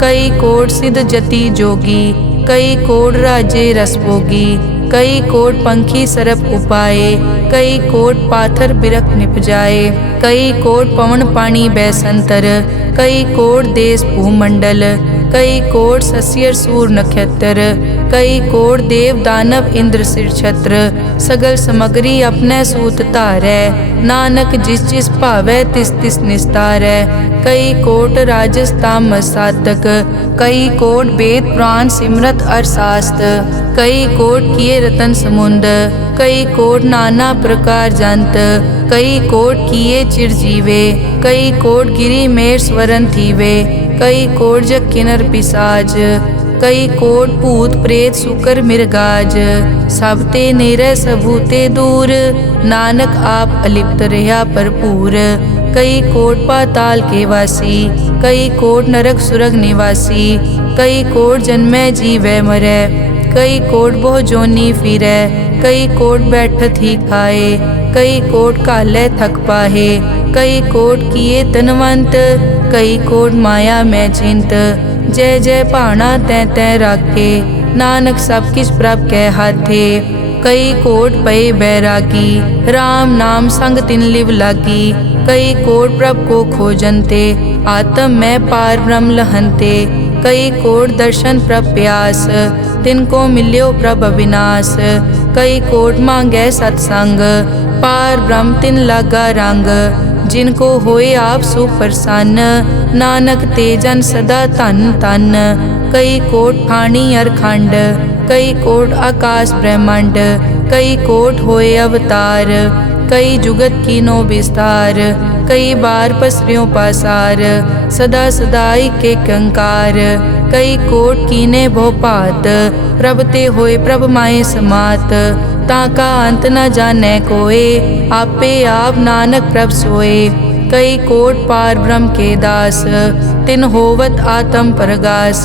कई कोट सिद्ध जति जोगी, कई कोट राजे रस भोगी। कई कोट पंखी सरप उपाए, कई कोट पाथर बिरख निपजाए। कई कोट पवन पानी बैसंतर, कई कोट देश भूमंडल। कई कोट सस्यर सूर नक्षत्र, कई कोट देव दानव इंद्र सिर छत्र। सगल समग्री अपने सूत धारै, नानक जिस जिस भावै तिस तिस निस्तारै। कई कोट राजस तामस साधक, कई कोट वेद पुराण सिमरत अरशास्त्र। कई कोट किए रतन समुंद, कई कोट नाना प्रकार जंत। कई कोट किए चिरजीवे, कई कोट गिरी मेर स्वरन थीवे। कई कोट जग किन्नर पिशाच, कई कोट भूत प्रेत सुकर मिर्गाज। सब ते नेरै सबूते दूर, नानक आप अलिप्त रहा भरपूर। कई कोट पाताल के वासी, कई कोट नरक सुरग निवासी। कई कोट जन्मै जीवै मरै, कई कोट बहु जोनी फिरै। कई कोट बैठत ही खाए, कई कोट काले थक पाहे, कई कोट किए तनवंत, कई कोट माया में चिंत। जय जय भाना तै तै राखे, नानक सब किछ प्रभ कै हाथे। कई कोट पए बैरागी, राम नाम संग तिन लिव लागी। कई कोट प्रभ को खोजनते, आत्म में पार ब्रह्म लहनते। कई कोट दर्शन प्रभ प्यास, तिनको मिल्यो प्रभ अविनाश। कई कोट मांगे सत्संग, पार ब्रह्म तिन लागा रंग। जिनको होए आप सुप्रसन्न, नानक ते जन सदा धन धन। कई कोट ठाणी अरखंड, कई कोट आकाश ब्रह्मांड। कई कोट होए अवतार, कई जुगत कीनो विस्तार। कई बार पसर्यों पासार, सदा सदाई के कंकार। कई कोट कीने भोपात, प्रभ ते होए प्रभ माए समात। ताका अंत न जाने कोए, आपे आप नानक प्रभ सोए। कई कोट पार ब्रह्म के दास, तिन होवत आत्म परगास।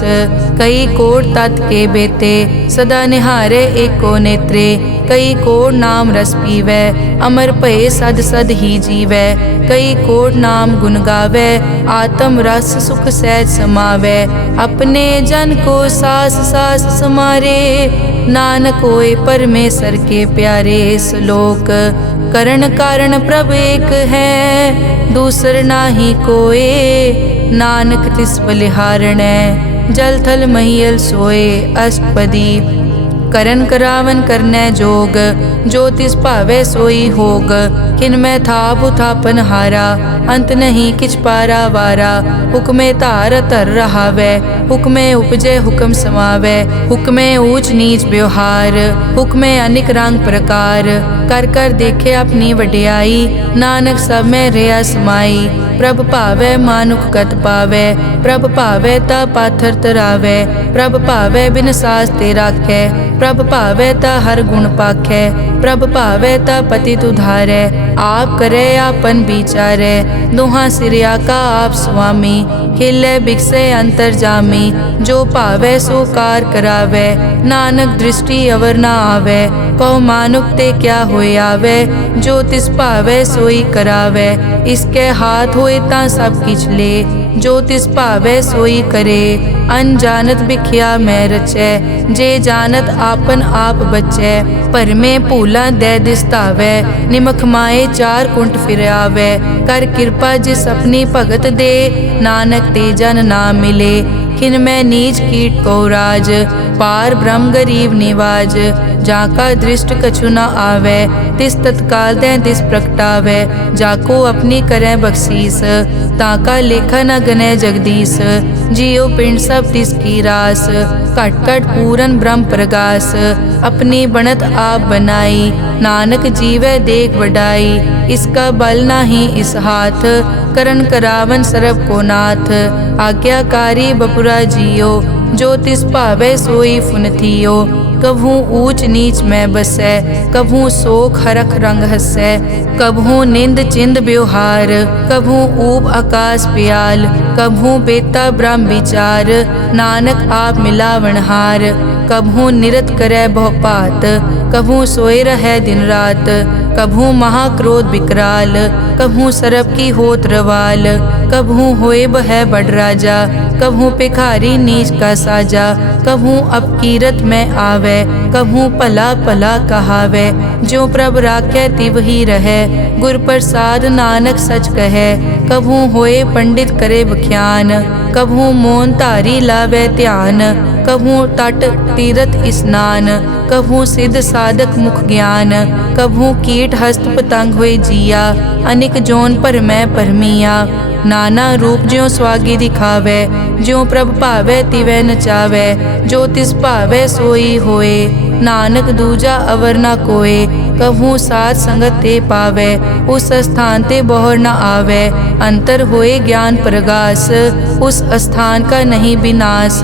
कई कोट तत् के बेते, सदा निहारे एको नेत्रे। कई कोट नाम रस पीवै, अमर भये सद सद ही जीवै। कई कोट नाम गुण गावै, आत्म रस सुख सहज समावै। अपने जन को सास सास समारे, नानक होए परमेश्वर के प्यारे। श्लोक करण कारण प्रभ एक है, दूसर नाही कोए। नानक तिस बलिहारणै, जल थल महियल सोए। अष्टपदी करन करावन करनै जोग, जो तिस भावै सोई होग। किन में थाप उथापन हारा, अंत नहीं किछ पारा वारा। हुक्मे धार धर रहावै, हुक्मे उपजे हुक्म समावै। हुक्मे ऊंच नीच व्यवहार, हुक्मे अनिक रंग प्रकार। कर कर देखे अपनी वड्याई, नानक सब में रहा समाई। प्रभ भावै मानुख गत पावै, प्रभ भावै ता पाथर तरावै। प्रभ भावै बिन सास ते राखै, प्रभ भावै ता हर गुण पाखै। प्रभ भावै ता पतित उधारै, आप करे आपन विचारै। दोहां सिरिया का आप स्वामी, खिलै बिकसे अंतर जामी। जो भावै सो कार करावै, नानक दृष्टि अवर ना आवै। कहो मानुक ते क्या होए आवे, जो तिस भावै सोई करावै। इसके हाथ होए तां सब किछ ले, जो तिस भावै सोई करे। अनजानत बिख्या मैं रचै, जे जानत आपन आप बचै। पर में भूला दे दिसतावै, निमख माए चार कुंट फिर आवै। कर कृपा जिस अपनी भगत दे, नानक ते जन ना मिले। खिन में नीच कीट को राज, पार ब्रह्म गरीब निवाज। जाका दृष्ट कछु न आवे, तिस तत्काल दें तिस प्रगटावे। जाको अपनी करें बख्शीस, ताका लेखा न गने जगदीश। जियो पिंड सब तिसकी रास, घट घट पूरन ब्रह्म प्रगास। अपनी बनत आप बनाई, नानक जीवै देख वडाई। इसका बल नाही इस हाथ, करन करावन सरब को नाथ। आज्ञाकारी बपुरा जियो, जो तिस भावै सोई फुन थियो। कभू ऊंच नीच में बसै, कभू शोक हरख रंग हसै। कभू निंद चिंद व्यवहार, कभू ऊब आकाश प्याल। कभू बेता ब्रह्म विचार, नानक आप मिलावनहार। कभू निरत करे बहुपात, कभू सोए रहे दिन रात। कभू महाक्रोध विकराल, कभू सरब की होत रवाल। कभू होए बह बड़ राजा, कभू भिखारी नीच का साजा। कभू अपकीरत में आवे, कभू भला भला कहावे। जो प्रभ राखे तिव ही रहे, गुर प्रसाद नानक सच कहे। कभू होए पंडित करे बख्यान, कभू मौन धारी लावे ध्यान। कभू तट तीरथ स्नान, कभू सिद्ध साधक मुख ज्ञान। कभू कीट हस्त पतंग हुए जिया, अनिक जोन पर मैं परमिया। नाना रूप ज्यों स्वागी दिखावे, ज्यों प्रभ भावे तिवै नचावे। जो तिस भावे सोई होए, नानक दूजा अवर न कोए। कभू साथ संगत ते पावे, उस स्थान ते बोहर न आवे। अंतर होए ज्ञान प्रगास, उस स्थान का नहीं विनाश।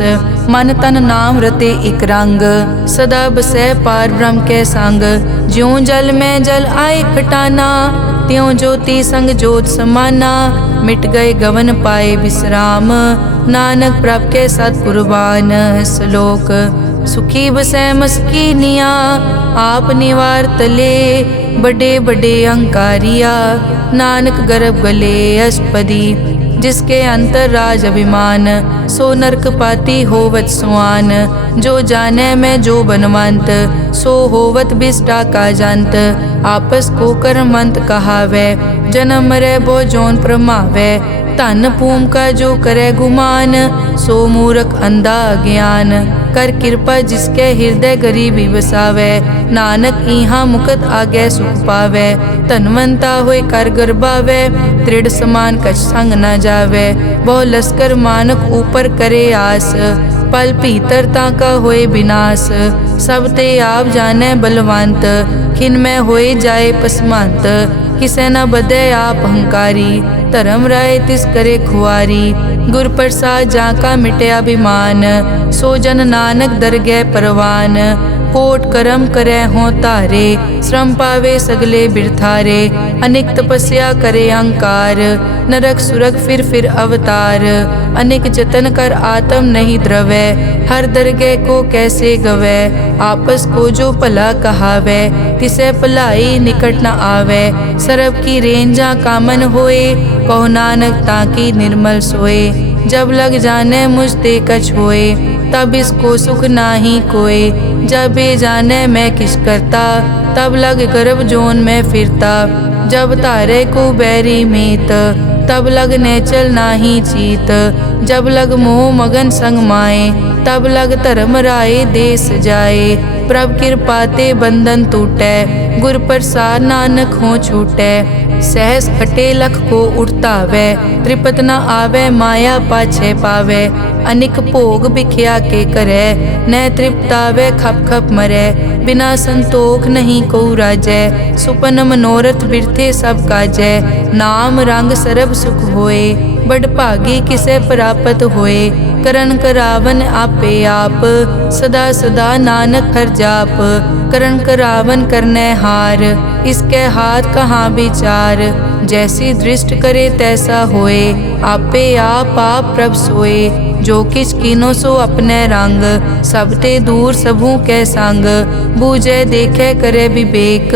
मन तन नाम रते एक रंग, सदा बसै पार ब्रह्म के संग। ज्यों जल में जल आए खटाना, त्यों ज्योति संग जोत समाना। मिट गए गवन पाए विश्राम, नानक प्रभ के सत कुर्बान। श्लोक सुखी बसै मस्कीनिया आप निवार तले बड़े बड़े अहंकारिया नानक गर्भ गले अष्टपदी जिसके अंतर राज अभिमान सो नरक पाती होवत सुआन जो जाने में जो बनवंत सो होवत बिष्टा का जंत आपस को कर्मंत कहावे जन्म मरे बो जोन प्रमावे धन भूम का जो करे गुमान सो मूर्ख अंधा ज्ञान कर कृपा जिसके हृदय गरीबी बसावे नानक इहाँ मुकत आगे सुख पावे धनवंता होए कर गर्भावे दृढ़ समान कछ संग न जावे बहु लश्कर मानक ऊपर करे आस पल भीतर ताका होए विनाश सब ते आप जाने बलवंत खिन में होए जाए पसमंत किसे न बदे आप अहंकारी धर्म राय तिस करे खुआरी गुर प्रसाद जाका मिटे अभिमान सो जन नानक दरगह परवान कोट करम करे हों तारे श्रम पावे सगले बिरथारे अनेक तपस्या करे अहंकार नरक सुरग फिर अवतार अनेक जतन कर आत्म नहीं द्रवे हर दरगह को कैसे गवे आपस को जो भला कहावे तिसे भलाई निकट न आवे सरब की रेंजा कामन होए कहो नानक ताकि निर्मल सोए जब लग जाने मुझ ते कछ होए तब इसको सुख नाही कोई जब ये जाने मैं किस करता तब लग गर्भ जोन में फिरता जब तारे को बैरी मीत तब लग नेचल नाही चीत जब लग मोह मगन संग माए तब लग धर्म राय देश जाए प्रभ कृपाते बंधन टूटे गुर प्रसाद नानक हो छूटे सहस खटे लख को उड़तावे त्रिपत न आवे माया पाछे पावे अनिक भोग बिख्या के करे न तृप्तावे खप खप मरे बिना संतोख नहीं को राजै सुपन मनोरथ बिरथे सब काजै नाम रंग सरब सुख होए बड़ भागी किसे प्राप्त होए करन करावन आपे आप सदा सदा नानक हर जाप करन करावन करने हार इसके हाथ कहाँ विचार जैसी दृष्ट करे तैसा होए आपे आप प्रभ सोए जो किछ कीनो सो अपने रंग सबते दूर सबू के संग बूझे देखे करे विवेक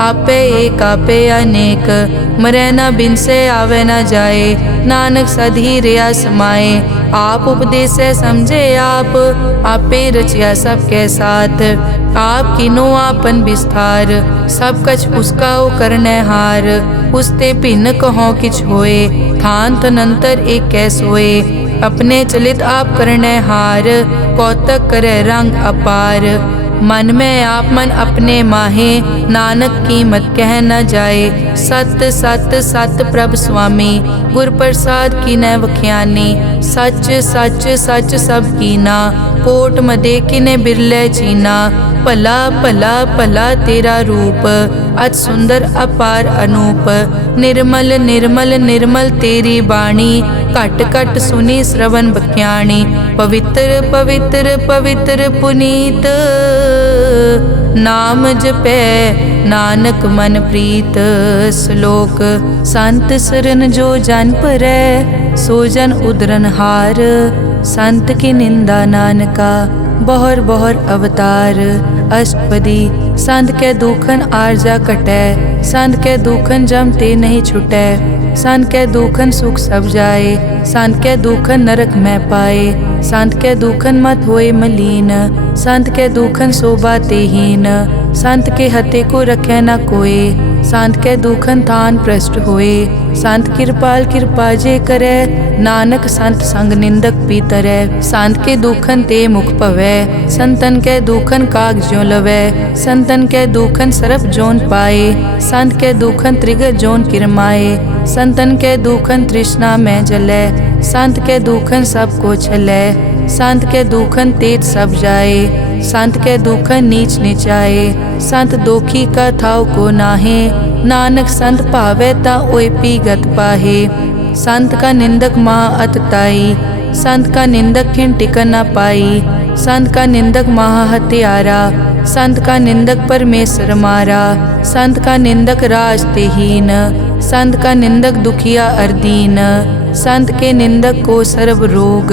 आपे एक आपे अनेक मरे न बिन से आवे न जाए नानक सधी रिया समाए आप उपदेश समझे आप आपे रचिया सबके साथ आप किनो आपन विस्तार सब कछ उसका ओ करने हार उसते भिन्न कहो किछ होए थान तनंतर एक कैस होए अपने चलित आप करने हार कौतक करे रंग अपार मन में आप मन अपने माहे नानक कीमत कह न जाए सत सत सत प्रभ स्वामी गुर प्रसाद की न वख्यानी सच सच सच सब कीना कोट मदे किने बिरले चीना भला भला भला तेरा रूप अति सुंदर अपार अनूप निर्मल निर्मल निर्मल तेरी बाणी घट घट सुनी श्रवण बख्याणी पवित्र पवित्र पवित्र पुनीत नाम जपै नानक मन प्रीत श्लोक संत सरन जो जन परै सो जन उदरन हार संत की निंदा नानका बहर बहर अवतार अष्टपदी संत के दुखन आरजा कटै संत के दुखन जम ते नहीं छुटै संत के दुखन सुख सब जाए संत के दुखन नरक में पाए संत के दुखन मत होए मलीन संत के दुखन शोभा तेहीन संत के हते को रखे न कोई संत के दुखन थान भ्रष्ट होए संत कृपाल कृपा जे करे नानक संत संग निंदक पीतरै संत के दुखन ते मुख पवै संतन के दुखन काग ज्यों लवै संतन के दुखन सरप जोन पाए संत के दुखन त्रिगर जोन किरमाए संतन के दुखन तृष्णा में जलै संत के दुखन सब को छलै संत के दुखन तेज सब जाए संत के दुखन नीच नीचाए संत दोखी का थाव को नाहे नानक संत पावे ता ओए पीगत पाहे संत का निंदक महा अतताई संत का निंदक खिन टिकन न पाई संत का निंदक महा हत्यारा संत का निंदक परमेश्वर मारा संत का निंदक राज तेहीन संत का निंदक दुखिया अरदीन। संत के निंदक को सर्व रोग,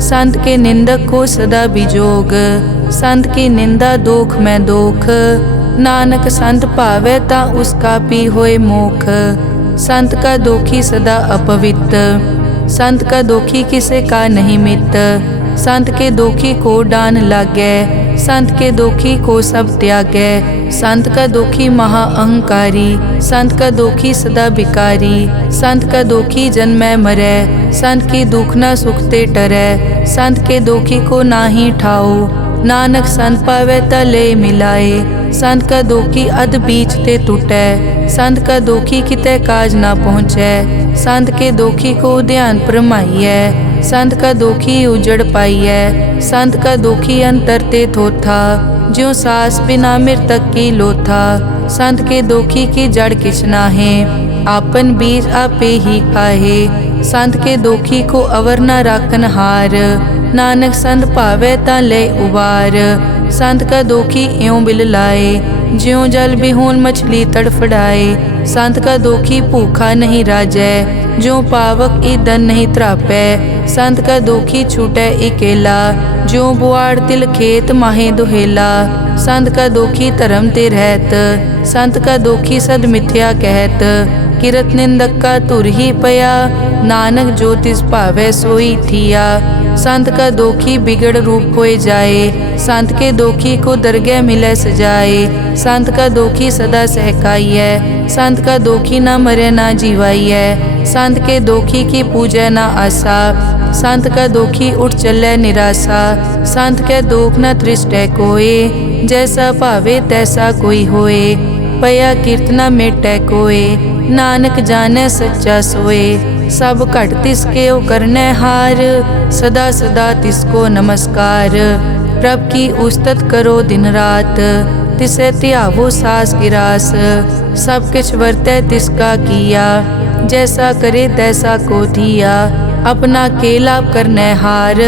संत के निंदक को सदा बिजोग। संत की निंदा दोख में दोख, नानक संत भावै ता उसका पी होए मोख। संत का दोखी सदा अपवित्र, संत का दोखी किसे का नहीं मित। संत के दोखी को डान लागै, संत के दोखी को सब त्यागै। संत का दोखी महा अहंकारी, संत का दोखी सदा बिकारी। संत का दोखी जन्मै मरै, संत की दुख न सुखते टरै। संत के दोखी को नाही ठाओ, नानक संत पावै ता ले मिलाए। संत का दोखी अध बीच ते टूटै, संत का दोखी कितै काज ना पहुँचै। संत के दोखी को ध्यान परमाइयै, संत का दोखी उजड़ पाइयै। संत का दोखी अंतर ते थोथा, ज्यों सास बिना मृतक की लोथा। संत के दोखी की जड़ किछ नाहे, आपन बीज आपे ही खाहे। संत के दोखी को अवर न राखन हार, नानक संत भावै ता ले उबार। संत का दोखी इयों बिल लाए, ज्यों जल बिहून मछली तड़फड़ाए। संत का दोखी भूखा नहीं राजै, ज्यों पावक ईंधन नहीं त्रापै। संत का दोखी छूटै इकेला, ज्यों बुआड़ तिल खेत माहे दुहेला। संत का दोखी धर्म ते रहत, संत का दोखी सद मिथ्या कहत। किरत निंदक का तुर ही पया, नानक जो तिस भावै सोई थिया। संत का दोखी बिगड़ रूप होए जाए, संत के दोखी को दरगह मिलै सजाए। संत का दोखी सदा सहकाइयै, संत का दोखी ना मरे ना जीवाइयै। संत के दोखी की पूजै ना आसा, संत का दोखी उठ चलै निराशा। संत के दोख न तृष्टै कोय, जैसा भावे तैसा कोई होए। पया कीर्तना मेटै कोय, नानक जानै सच्चा सोए। सब घट तिसके ओ करनै हार, सदा सदा तिसको नमस्कार। प्रभ की उस्तत करो दिन रात, तिसे त्यावो सास गिरास। सब किछ वर्तै तिसका किया, जैसा करे तैसा को दिया। अपना केला करनै हार,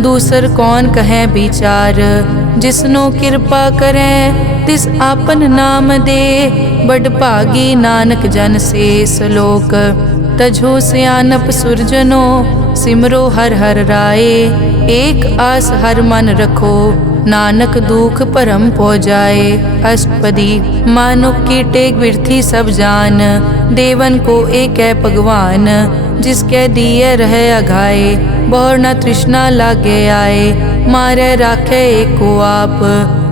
दूसर कौन कहे विचार। जिसनो कृपा करै तिस आपन नाम दे, बड़ भागी नानक जन से सलोक। तजो सियानप सुरजनो, सिमरो हर हर राए। एक आस हर मन रखो, नानक दुख भरम पौ जाए। अष्टपदी मानुक की टेक बिरथी सब जान, देवन को एक है भगवान। जिसके दिए रहे अघाए, बहुर न तृष्णा लागे आए। मारे राखे एको आप,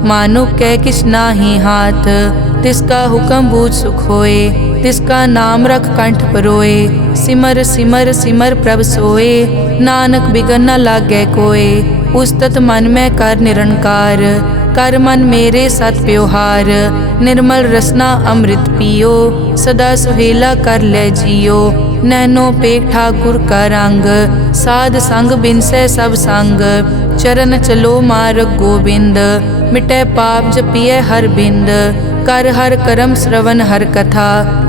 मानुक कै किछ नाही हाथ। तिसका हुक्म बूझ सुख होए, तिसका नाम रख कंठ परोए। सिमर सिमर सिमर प्रभ सोए, नानक बिगन न लागै कोय। उस्तत मन में कर निरंकार, कर मन मेरे सत व्यवहार। निर्मल रसना अमृत पियो, सदा सुहेला कर ले जियो। नैनो पेख ठाकुर का रंग, साध संग बिनसै सब संग। चरण चलो मार्ग गोबिंद, मिटै पाप जपिए हर बिंद। कर हर करम श्रवण हर कथा,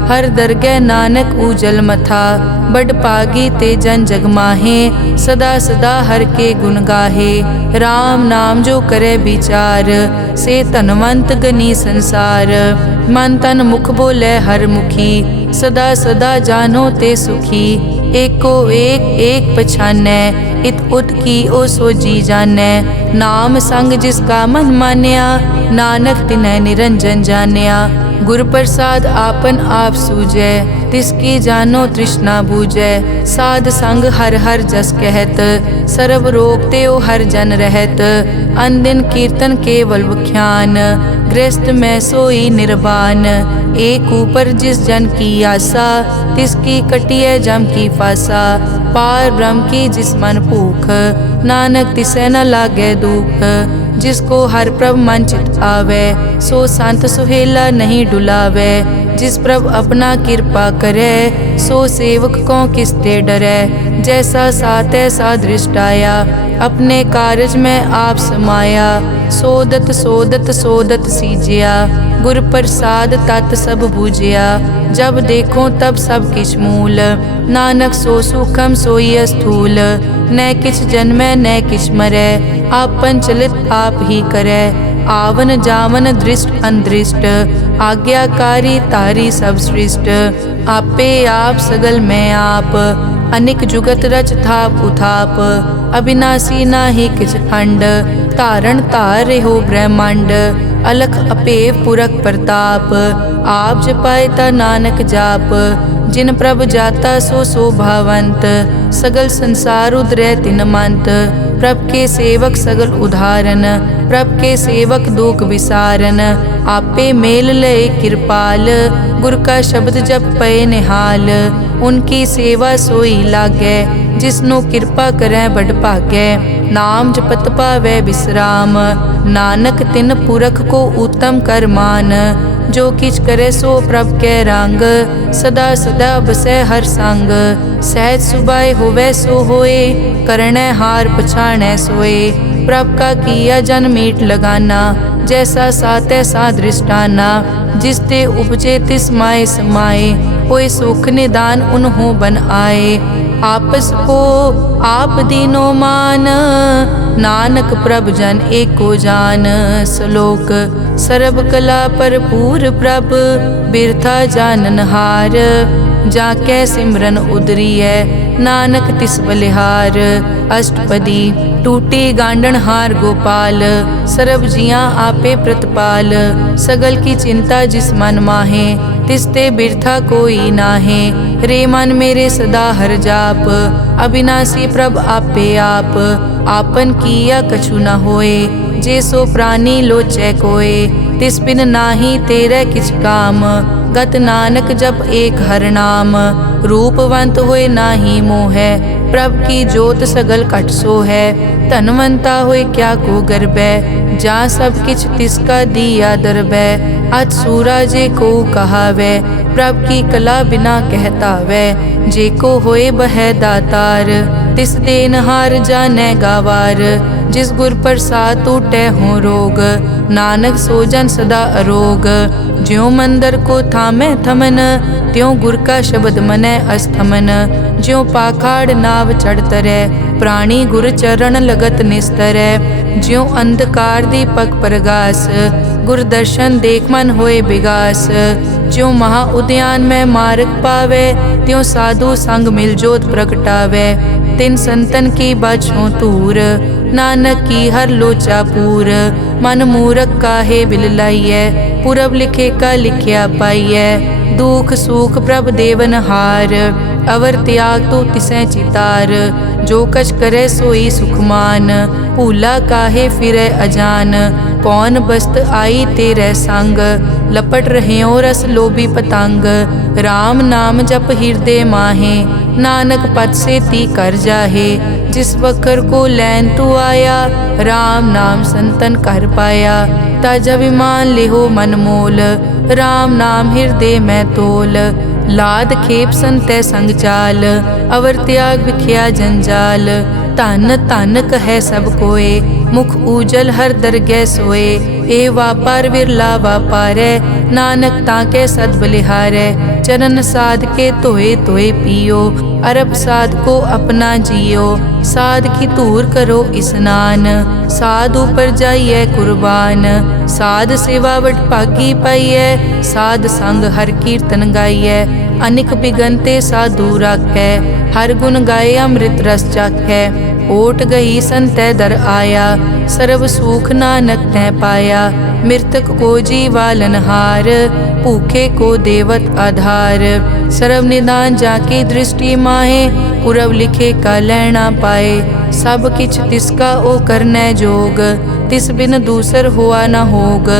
हर दरगह नानक उजल मथा। बड़ पागी ते जन जग माहे, सदा सदा हर के गुण गाहे। राम नाम जो करे विचार, से धनवंत गनी संसार। मन तन मुख बोले हर मुखी, सदा सदा जानो ते सुखी। एको एक एक पछानै, इत उत की ओ सो जी जानै। नाम संग जिसका मन मान्या, नानक तिनै निरंजन जान्या। गुर प्रसाद आपन आप सूझै, तिसकी जानो तृष्णा बूझै। साध संग हर हर जस कहत, सर्व रोग त्यो हर जन रहत। अनदिन कीर्तन केवल बख्यान, गृहस्थ में सोई निर्वाण। एक ऊपर जिस जन की आशा, तिसकी कटिए जम की फासा। पार ब्रह्म की जिस मन भूख, नानक तिसे न लागे दुख। जिसको हर प्रभ मन चित आवे, सो संत सुहेला नहीं डुलावे। जिस प्रभ अपना कृपा करे, सो सेवक को किसते डरै। जैसा सात ऐसा दृष्ट आया, अपने कारज में आप समाया। सोदत सोदत सोदत सीजिया, गुर प्रसाद तत् सब बूझिया। जब देखो तब सब किछ मूल, नानक सो सूखम सोई स्थूल। न किछ जन्मै न किछ मरै, आपन चलित आप ही करै। आवन जावन दृष्ट अनदृष्ट, आज्ञाकारी तारी सब सृष्ट, आपे आप सगल मैं आप, अनिक जुगत रच थाप उथाप, अविनाशी नाहि किछ खंड, धारण धार रहो ब्रह्मांड, अलख अपेव पुरख प्रताप, आप जपाए ता नानक जाप, जिन प्रभ जाता सो शोभावंत, सगल संसार उदरै तिन मंत, प्रभ के सेवक सगल उदाहरण, प्रभ के सेवक दुख विसारन, आपे मेल लय कृपाल, गुर का शब्द जप पए निहाल, उनकी सेवा सोई लागै, जिसनो कृपा करै बड़ भागै, नाम जपत पावै विश्राम, नानक तिन पुरख को उत्तम कर मान, जो किछ करे सो प्रभ कै रंग, सदा सदा बसै हर संग, सहज सुभाए होवै सो होए, करणै हार पछाणै सोए, प्रभ का किया जन मीट लगाना, जैसा सातै सा दृष्टाना, जिस ते उपजे तिस माए समाए, होए सुख निदान उन्हों बन आए, आपस को आप दीनो मान, नानक प्रभ जन एको जान, श्लोक सर्ब कला भरपूर प्रभ, बिरथा जानन हार, जाकै सिमरन उदरियै, नानक तिस बलिहार, अष्टपदी टूटी गांडन हार गोपाल, सर्ब जियां आपे प्रतिपाल, सगल की चिंता जिस मन माहे, तिसते बिरथा कोई नाहे, रे मन मेरे सदा हर जाप, अविनाशी प्रभ आपे आप, आपन किया कछु न होए, जे सो प्राणी लोचै कोय, तिस बिन नाही तेरे किछ काम, गत नानक जप एक हर नाम, रूपवंत होए नाही मोहै, प्रभ की जोत सगल कट सो है, धनवंता होए क्या को गर्बै, जा सब किछ तिसका दिया दरबै, अत सूरा जे को कहावै, प्रभ की कला बिना कहतावै, जे को होए बह दातार, तिस देनहार जानै गावार, जिस गुर प्रसाद टूटै हो रोग, नानक सो जन सदा अरोग, ज्यों मंदिर को थामै थमन, त्यों गुर का शब्द मनै अस्थमन, ज्यों पाखाड़ नाव चढ़ तरै, प्राणी गुर चरण लगत निस्तरै, ज्यों अंधकार दीपक प्रगास, गुर दर्शन देख मन होए विगास, ज्यों महा उद्यान में मार्ग पावे, त्यों साधु संग मिल जोत प्रगटावे, तिन संतन की बचों तूर, नानक की हर लोचा पूर, मन मूरख काहे बिल लाइयै, पुरब लिखे का लिखिया पाइयै, दुख सुख प्रभ देवन हार, अवर त्याग तो तिसै चितार, जो कछ करे सोई सुखमान, भूला काहे फिरै अजान, कौन बस्त आई तेरे संग, लपट रहे रस लोभी पतंग, राम नाम जप हृदय माहे, नानक पद से ती कर जाहे, जिस वकर को लैन तू आया, राम नाम संतन कर पाया, ताजा विमान लेहो मन मोल, राम नाम हृदय में तोल, लाद खेप संतै संग चाल, अवर त्याग विख्या जंजाल, धन धन कहे सब कोय, मुख ऊजल हर दरगह सोए, ए वापार विरला वापारै, नानक ताके सद बलिहारै, चरण साध के धोए धोए पियो, अरब साध को अपना जियो, साध की धूर करो स्नान, साध ऊपर जाइए कुर्बान, साध सेवा वट भागी पाइयै, साध संग हर कीर्तन गाइयै, अनिक बिगनते साधु राखै, हर गुण गाए अमृत रस चाखै, ओट गई संतै दर आया, सर्व सुख नानक तै पाया, मृतक को जीवालन हार, भूखे को देवत आधार, सर्व निदान जाकी दृष्टि माहे, पुरब लिखे का लैना पाए, सब किछ तिसका ओ करनै जोग, तिस बिन दूसर हुआ न होग,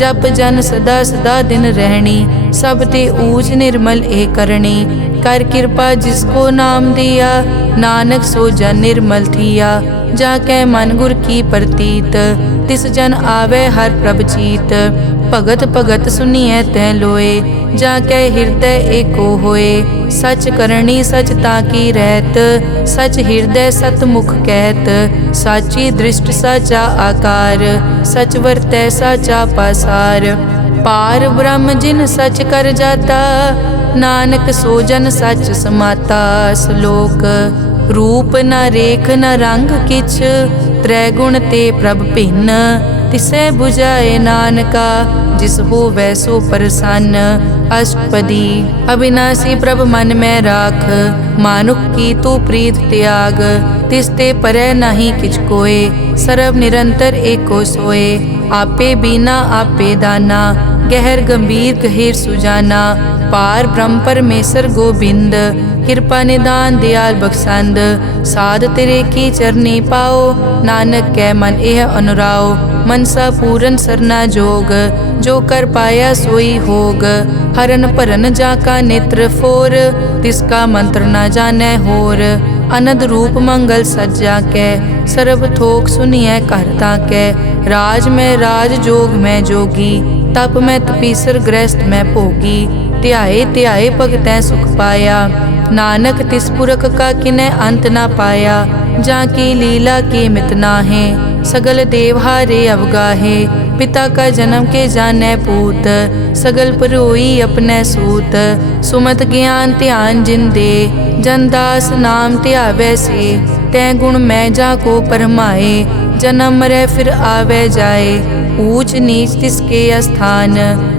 जप जन सदा सदा दिन रहनी, सब ते ऊज निर्मल ए करनी, कर कृपा जिसको नाम दिया, नानक सो जन निर्मल थिया, जाकै मन गुर की प्रतीत, तिस जन आवे हर प्रभ चीत, भगत भगत सुनिए तै लोए, जाकै हृदय एको होए, सच करनी सच ताकी रहत, सच हृदय सतमुख कहत, साची दृष्ट साचा आकार, सच वर्तै साचा पासार, पार ब्रह्म जिन सच कर जाता, नानक सो जन सच समाता। श्लोक रूप न रेख न रंग किछ, त्रैगुण ते प्रभ भिन्न। तिसै बुझाए नानका, जिस होवै सो प्रसन्न। अष्टपदी। अविनाशी प्रभ मन में राख, मानुख की तू प्रीत त्याग। तिसते परै नहीं किछ कोय, सर्व निरंतर एको सोए। आपे बीना आपे दाना, गहर गंभीर गहीर सुजाना। पार ब्रह्म परमेश्वर गोबिंद, कृपा निदान दयाल बख्शंद। साध तेरे की चरनी पाओ, नानक कै मन एह अनुराओ। मनसा पूरन सरना जोग, जो कर पाया सोई होग। हरन भरन जाका नेत्र फोर, तिसका मंत्र न जानै होर। अनद रूप मंगल सज्जा कै, सर्ब थोक सुनिए कर ताकै। राज में राज जोग में जोगी, तप में तपीसर गृहस्थ में भोगी। ध्याए ध्याए भगतै सुख पाया, नानक तिस पुरख का किनै अंत ना पाया। जाकी लीला की मित नाहे, सगल देव हारे अवगाहे। पिता का जन्म के जानै पूत, सगल परोई अपने सूत। सुमत ज्ञान ध्यान जिन दे, जनदास नाम ध्यावै से। तै गुण मैं जाको परमाए, जन्म मरै फिर आवे जाए। ऊंच नीच तिसके अस्थान,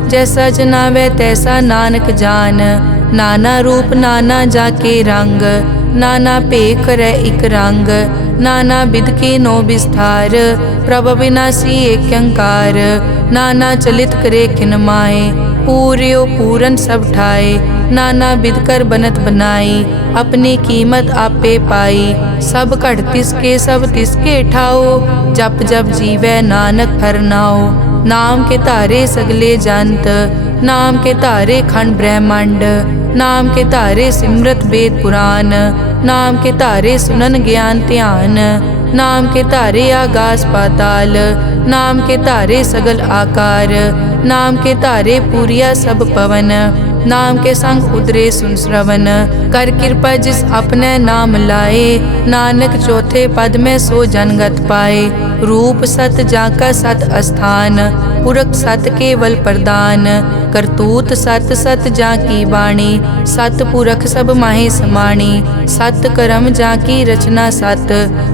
जैसा जनावै तैसा नानक जान। नाना रूप नाना जाके रंग, नाना भेख करे इक रंग। नाना बिध के नो विस्तार, प्रभ अविनाशी एक अंकार। नाना चलित करे किन माए, पूर्यो पूरन सब ठाए। नाना बिध कर बनत बनाई, अपनी कीमत आपे पाई। सब घट तिसके सब तिसके ठाओ, जप जप जीवै नानक हर नाओ। नाम के धारे सगले जंत, नाम के धारे खंड ब्रह्मांड। नाम के धारे सिमरत वेद पुराण, नाम के धारे सुनन ज्ञान ध्यान। नाम के धारे आगास पाताल, नाम के धारे सगल आकार। नाम के धारे पूरिया सब पवन, नाम के संग उदरे सुन श्रवण। कर कृपा जिस अपने नाम लाए, नानक चौथे पद में सो जनगत पाए। रूप सत जाका सत अस्थान, पुरख सत केवल प्रदान। करतूत सत सत जाकी वाणी, सत पुरख सब माहे समाणी। सत कर्म जाकी रचना सत,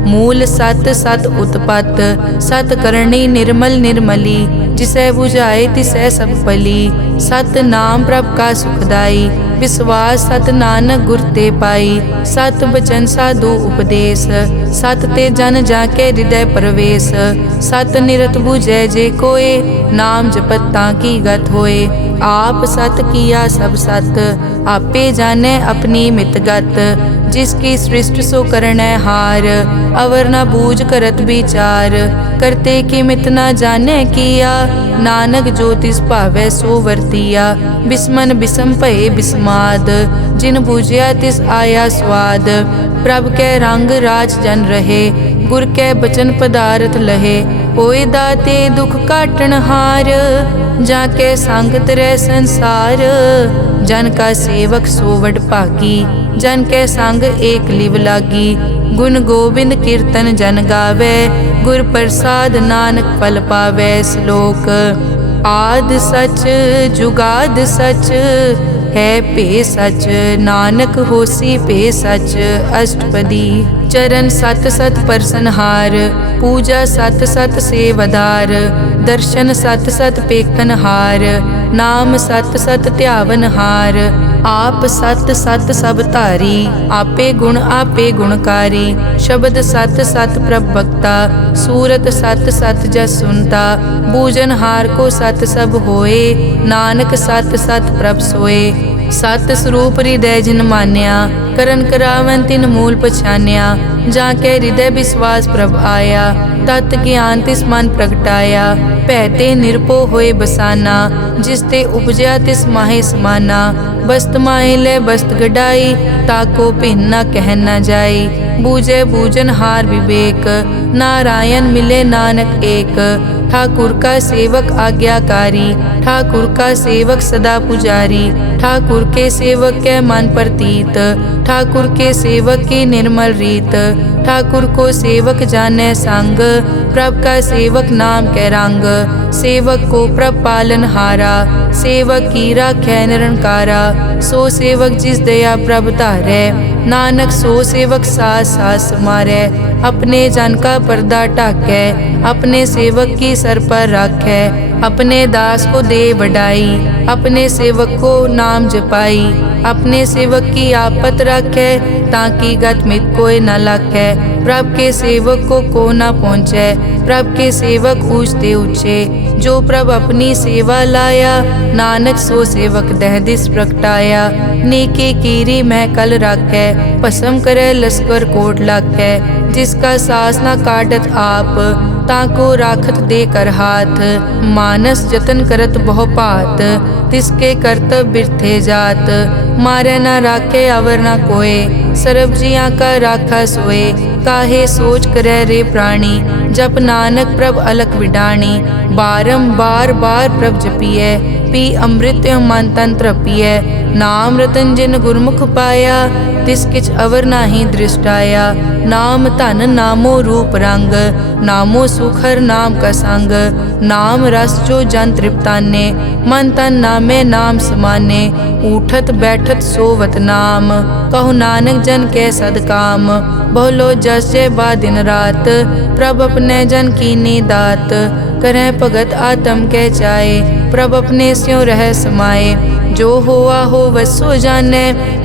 मूल सत सत उत्पत। सत करणी निर्मल निर्मली, जिसै बुझाए तिसै सब पली। सत नाम प्रभ का सुखदाई, विश्वास सत नानक गुर ते पाई। सत बचन साधु उपदेश, सत ते जन जाके हृदय प्रवेश। सत निरत बुझै जे कोय, नाम जपत ताकी गत होए। आप सत किया सब सत, आपे जाने अपनी मित गत। जिसकी सृष्टि सो करनै हार, अवर न बूझ करत विचार। करते की मित न जाने किया, नानक जो तिस भावै सो वर्तिया। बिस्मन बिसम भये बिस्माद, जिन बूझिया तिस आया स्वाद। प्रभ कै रंग राज जन रहे, गुर कै बचन पदारथ लहे। होए दाते दुख काटन हार, जाके संग तरै संसार। जन का सेवक सो वड भागी, जन के संग एक लिव लागी। गुण गोबिंद कीर्तन जन गावे, गुर प्रसाद नानक फल पावे। श्लोक। आद सच जुगाद सच, है पे सच नानक होसी पे सच। अष्टपदी। चरण सत सत परसनहार, पूजा सत सत सेवदार। दर्शन सत सत पेखनहार, नाम सत सत ध्यावनहार। आप सत सत सब धारी, आपे गुण आपे गुणकारी। शब्द सत सत प्रभ भक्ता, सूरत सत सत जस सुनता। बूझनहार को सत सब होए, नानक सत सत प्रभ सोए। सत स्वरूप हृदय जिन मान्या, करन करावन तिन मूल पछान्या। जाके हृदय विश्वास प्रभ आया, तत् ज्ञान तिस मन प्रगटाया। भैते निरपो होए बसाना, जिसते उपजया तिस माहे समाना। बस्त माहे ले बस्त गडाई, ताको भिन्न न कह न जाई। बूझे बूझन हार विवेक, नारायण मिले नानक एक। ठाकुर का सेवक आज्ञाकारी, ठाकुर का सेवक सदा पुजारी। ठाकुर के सेवक के मन प्रतीत, ठाकुर के सेवक की निर्मल रीत। ठाकुर को सेवक जाने संग, प्रभ का सेवक नाम कै रंग। सेवक को प्रभ पालन हारा, सेवक की राखै निरंकारा। सो सेवक जिस दया प्रभ धारै, नानक सो सेवक सास सास समारै। अपने जन का पर्दा ढाकै, अपने सेवक की सर पर राखै। अपने दास को दे बढ़ाई, अपने सेवक को नाम जपाई। अपने सेवक की आपत राखै, ताकि गत मित कोई न लाखै। प्रभ के सेवक को न पहुँचै, प्रभ के सेवक ऊँचते ऊँचे। जो प्रभ अपनी सेवा लाया, नानक सो सेवक दह दिस प्रगटाया। नेके कीरी मैं कल राखै, भस्म करे लश्कर कोट लाखै। जिसका सास न काटत आप, ताको राखत दे कर हाथ। मानस जतन करत बहु पात, तिसके करतब बिरथे जात। मारे न राखे अवर न कोय, सर्ब जियां का राखा सोए। काहे सोच करे रे प्राणी, जप नानक प्रभ अलख विडाणी। बारंबार बार प्रभ जपिए, पी अमृत मन तन तृपिए। नाम रतन जिन गुरमुख पाया, तिस किछ अवर नाही दृष्टाया। नाम धन नामो रूप रंग, नामो सुखर नाम का संग। नाम रस जो जन तृप्ताने, मन तन नामे नाम समाने। उठत बैठत सोवत नाम, कहु नानक जन के सदकाम। बहुलो जस जय बा दिन रात, प्रभ अपने जन कीनी दात। करह भगत आत्म के चाहे, प्रभ अपने स्यों रह समाये। जो होआ हो वसो जाने,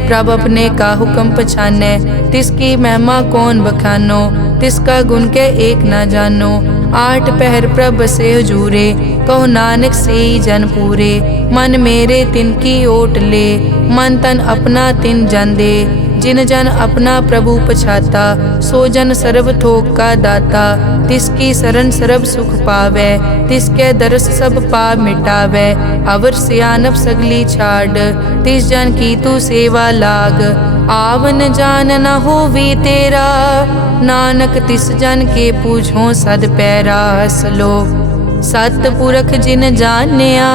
प्रभ अपने का हुक्म पछाने। तिसकी महिमा कौन बखानो, तिसका गुण के एक न जानो। आठ पहर प्रभ से हजूरे, कहो नानक से जन पूरे। मन मेरे तिनकी ओट ले, मन तन अपना तिन जन दे। जिन जन अपना प्रभु पछाता, सो जन सर्व थोक का दाता। तिसकी शरण सर्व सुख पावे, तिसके दरस सब पाप मिटावे। अवर सियानप सगली छाड़, तिस जन की तू सेवा लाग। आवन जान न होवी तेरा, नानक तिस जन के पूछो सद पैरा। सलोक सतपुरख जिन जानिया,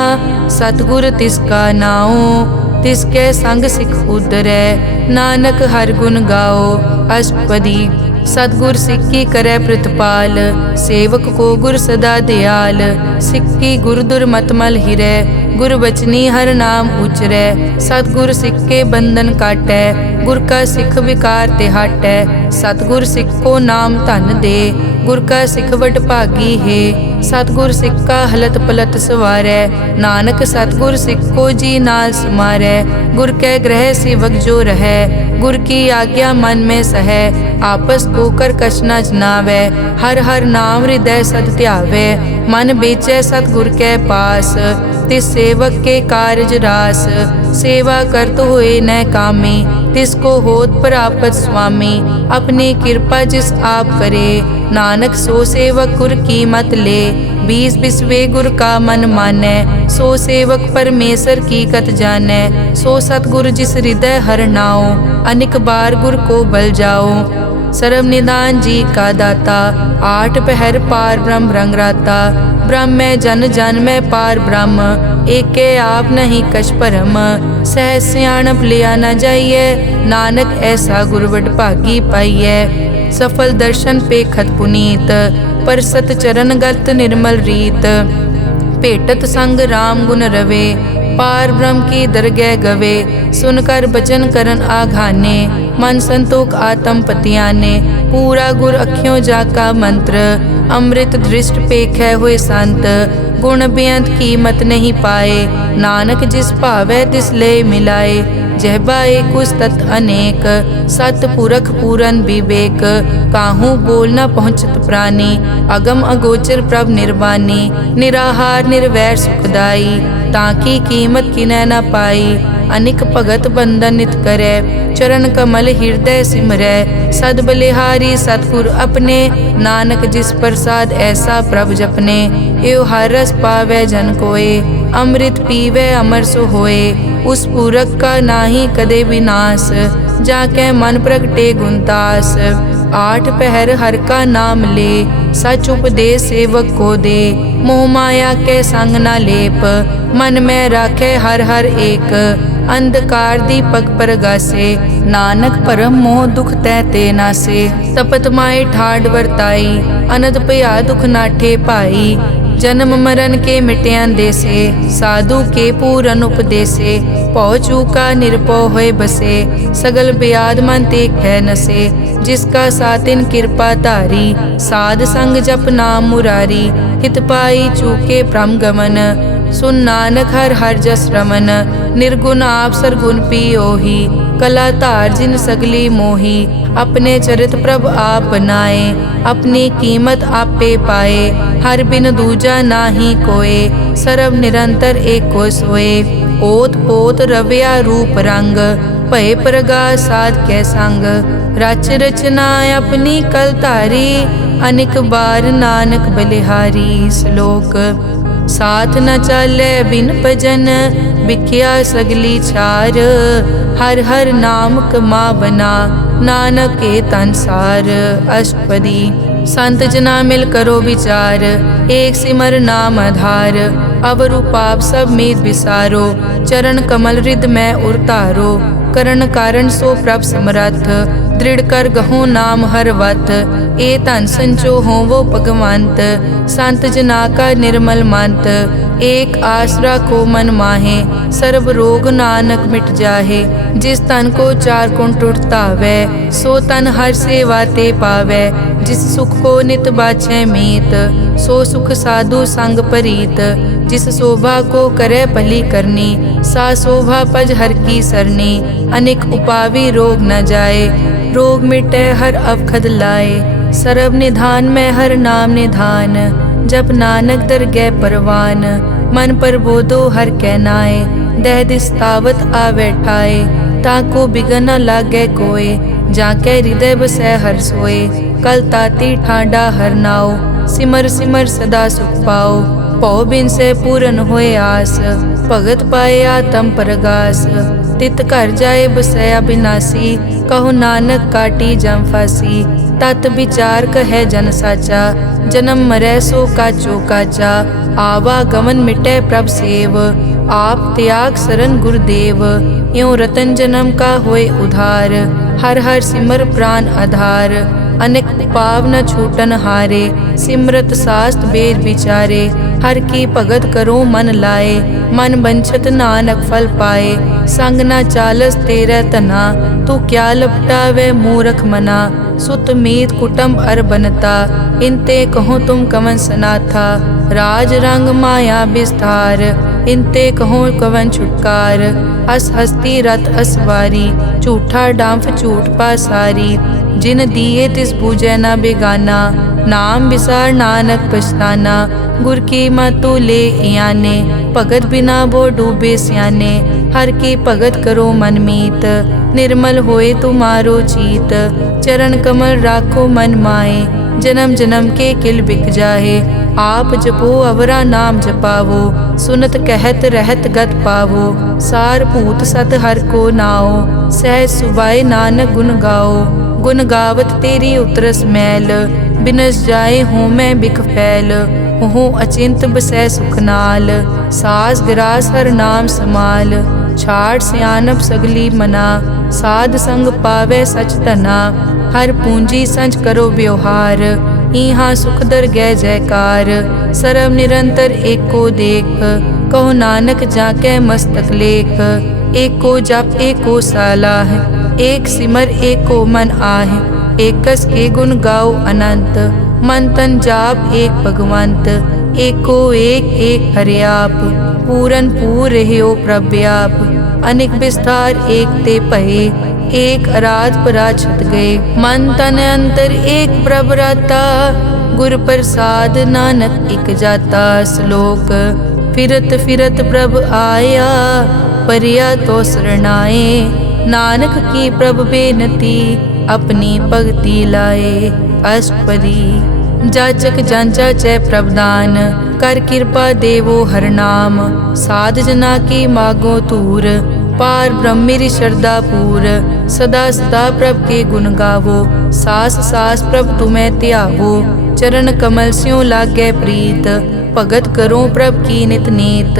सतगुर तिसका नाओ। तिसके संग सिख उतरै, नानक हर गुण गाओ। अष्टपदी सतगुर सिक्की करे प्रतिपाल, सेवक को गुर सदा दयाल। सिक्की गुर दुर्मतमल हिरै, गुर बचनी हर नाम उचरै। सतगुर सिख के बंधन काटै, गुर का सिख विकार ते हटै। सतगुर सिख को नाम धन दे, गुर का सिख वड भागी है। सतगुर सिख का हलत पलत सवारै, नानक सतगुर सिख को जी नाल समारै। गुर के ग्रह सेवक जो रहै, गुर की आज्ञा मन में सहै। आपस को कर कछ न जनावै, हर हर नाम हृदय सद ध्यावै। मन बेचै सतगुर के पास, तिस सेवक के कारज रास। सेवा करत होए न कामी, तिसको होत प्रापत स्वामी। अपनी कृपा जिस आप करे, नानक सो सेवक गुर की मत ले। बीस बिसवे गुर का मन मानै, सो सेवक परमेश्वर की कत जानै। सो सतगुर जिस हृदय हर नाओ, अनिक बार गुर को बल जाओ। सर्व निदान जी का दाता, आठ पहर पार ब्रह्म रंग राता। ब्रह्म में जन जन में पार ब्रह्म, एके आप नहीं कछ परम। सह सियाणप लिया न जाइए, नानक ऐसा गुरवट भागी पाइए। सफल दर्शन पेखत पुनीत, परसत चरण गत निर्मल रीत। भेटत संग राम गुण रवे, पार ब्रह्म की दरगह गवे। सुनकर बचन करन आघाने, मन संतोख आत्म पतियाने। पूरा गुर अखियों जाका मंत्र, अमृत दृष्ट पेखै हुए संत। गुण बेअंत कीमत नहीं पाए, नानक जिस भावै तिस ले मिलाए। जहबा एक उस्तत अनेक, सतपुरख पूरन विवेक। काहू बोल न पहुँचत प्राणी, अगम अगोचर प्रभ निर्वाणी। निराहार निर्वैर सुखदाई, ताकी कीमत किनै न पाई। अनिक भगत बंधन नित करै, चरण कमल हृदय सिमरै। सद बलिहारी सतगुर अपने, नानक जिस प्रसाद ऐसा प्रभ जपने। एव हर रस पावै जन कोय, अमृत पीवै अमर सो होए। उस पूरक का नाही कदे विनाश, जाके मन प्रगटे गुणतास। आठ पहर हर का नाम ले, सच उपदेश सेवक को दे। मोह माया के संग न लेप, मन में राखे हर हर एक। अंधकार दीपक परगासे, नानक परम मोह दुख तै ते नासे। तपत माए ठाड वरताई, अनद भया दुख नाठे पाई। जन्म मरण के मिट्यां देसे, साधु के पूरन उपदेसे। पौ चूका निरपौ होए बसे, सगल ब्याद मन ते कै नसे। जिसका सातिन कृपा धारी, साध संग जप नाम मुरारी। हित पाई चूके भ्रम गमन, सुन नानक हर हर जस रमन। निर्गुण आप सरगुण पियोही, कला धार जिन सगली मोही। अपने चरित प्रभ आप बनाए, अपनी कीमत आपे पाए। हर बिन दूजा नाही कोय, सर्व निरंतर एको सोए। ओत पोत रव्या रूप रंग, भय प्रगास साध कै संग। रच रचना अपनी कल धारी, अनेक बार नानक बलिहारी। श्लोक साथ न चाले बिन भजन, बिख्या सगली छार। हर हर नाम कमावना, नानक के तनसार। अष्टपदी संत जना मिल करो विचार, एक सिमर नाम आधार। अवरु पाप सब मीत विसारो, चरण कमल रिद में उरतारो। करण कारण सो प्रभ समरथ, दृढ़ कर गहो नाम हर वत। ए धन संचो हो वो भगवंत, संत जना का निर्मल मंत। एक आस राखो मन माहे, सर्व रोग नानक मिट जाहे। जिस तन को चार कुण टुटतावै, सो तन हर सेवा ते पावै। जिस सुख को नित बाछै मीत, सो सुख साधु संग परीत। जिस शोभा को करे भली करनी, सा शोभा पज हर की सरनी। अनेक उपावी रोग न जाए, रोग मिटे हर अवखद लाए। सर्व निधान में हर नाम निधान, जप नानक दरगह परवान। मन पर बोधो हर कै नाए, दह दिस तावत आवे ठाए। ताको बिगन न लागे कोय, जाके हृदय बसै हर सोए। कल ताती ठांडा हर नाओ, सिमर सिमर सदा सुख पाओ। पौ बिन से पूरन होए आस, भगत पाए आत्म परगास। तित घर जाए बसै अविनाशी, कहो नानक काटी जम फासी। तत विचार कहे जन साचा, जन्म मरै सो काचो काचा। आवागमन मिटै प्रभ सेव, आप त्याग शरण गुरुदेव। यों रतन जन्म का होए उधार, हर हर सिमर प्राण आधार। अनेक पाव न छूटन हारे, सिमरत शास्त्र वेद विचारे। हर की भगत करो मन लाए, मन बंछत नानक फल पाए। संग न चालस तेरे तना, तू क्या लपटावे मूरख मना। सुत मीत कुटुंब अर बनता, इनते कहो तुम कवन सनाथा। राज रंग माया विस्तार, इनते कहो कवन छुटकार। अस हस्ती रथ असवारी, झूठा डांफ झूठ पासारी। जिन दिए तिस बूझे न बेगाना, नाम विसार नानक पछताना। गुर की मतु ले याने, भगत बिना वो डूबे स्याने। हर की भगत करो मन मीत, निर्मल होए तुम्हारो चीत। चरण कमल राखो मन माए, जन्म जन्म के किल बिक जाहे। आप जपो अवरा नाम जपावो, सुनत कहत रहत गत पावो। सार भूत सत हर को नाओ, सहज सुबाए नानक गुण गाओ। गुण गावत तेरी उतरस मैल, बिनस जाए हूँ मैं बिख फैल। हूँ अचिंत बसै सुख नाल, सास ग्रास हर नाम समाल। छाड़ सियानप सगली मना, साध संग पावे सच तना। हर पूंजी संच करो व्यवहार, इहाँ सुख दर गै जयकार। सर्व निरंतर एको देख, कहो नानक जाके मस्तक लेख। एको जप एको सालाह, एक सिमर एको मन आह। एकस के गुण गाओ अनंत, मन तन जाप एक भगवंत। एको एक एक हरियाप, पूरन पूर रहियो प्रव्याप। अनेक विस्तार एक ते पहे, एक अराध पराछत गए। मन तन अंतर एक प्रभ राता, गुर प्रसाद नानक इक जाता। श्लोक फिरत फिरत प्रभ आया, परिया तो शरणाए। नानक की प्रभ बेनती, अपनी भगति लाए। अष्टपदी जाचक जांचा चै प्रभदान, कर कृपा देवो हर नाम। साध जना की मागो तूर, पार ब्रह्मेरी श्रद्धा पूर। सदा सदा प्रभ के गुण गावो, सास सास प्रभ तुम्हें त्यावो। चरण कमल स्यों लागे प्रीत, भगत करो प्रभ की नित नीत।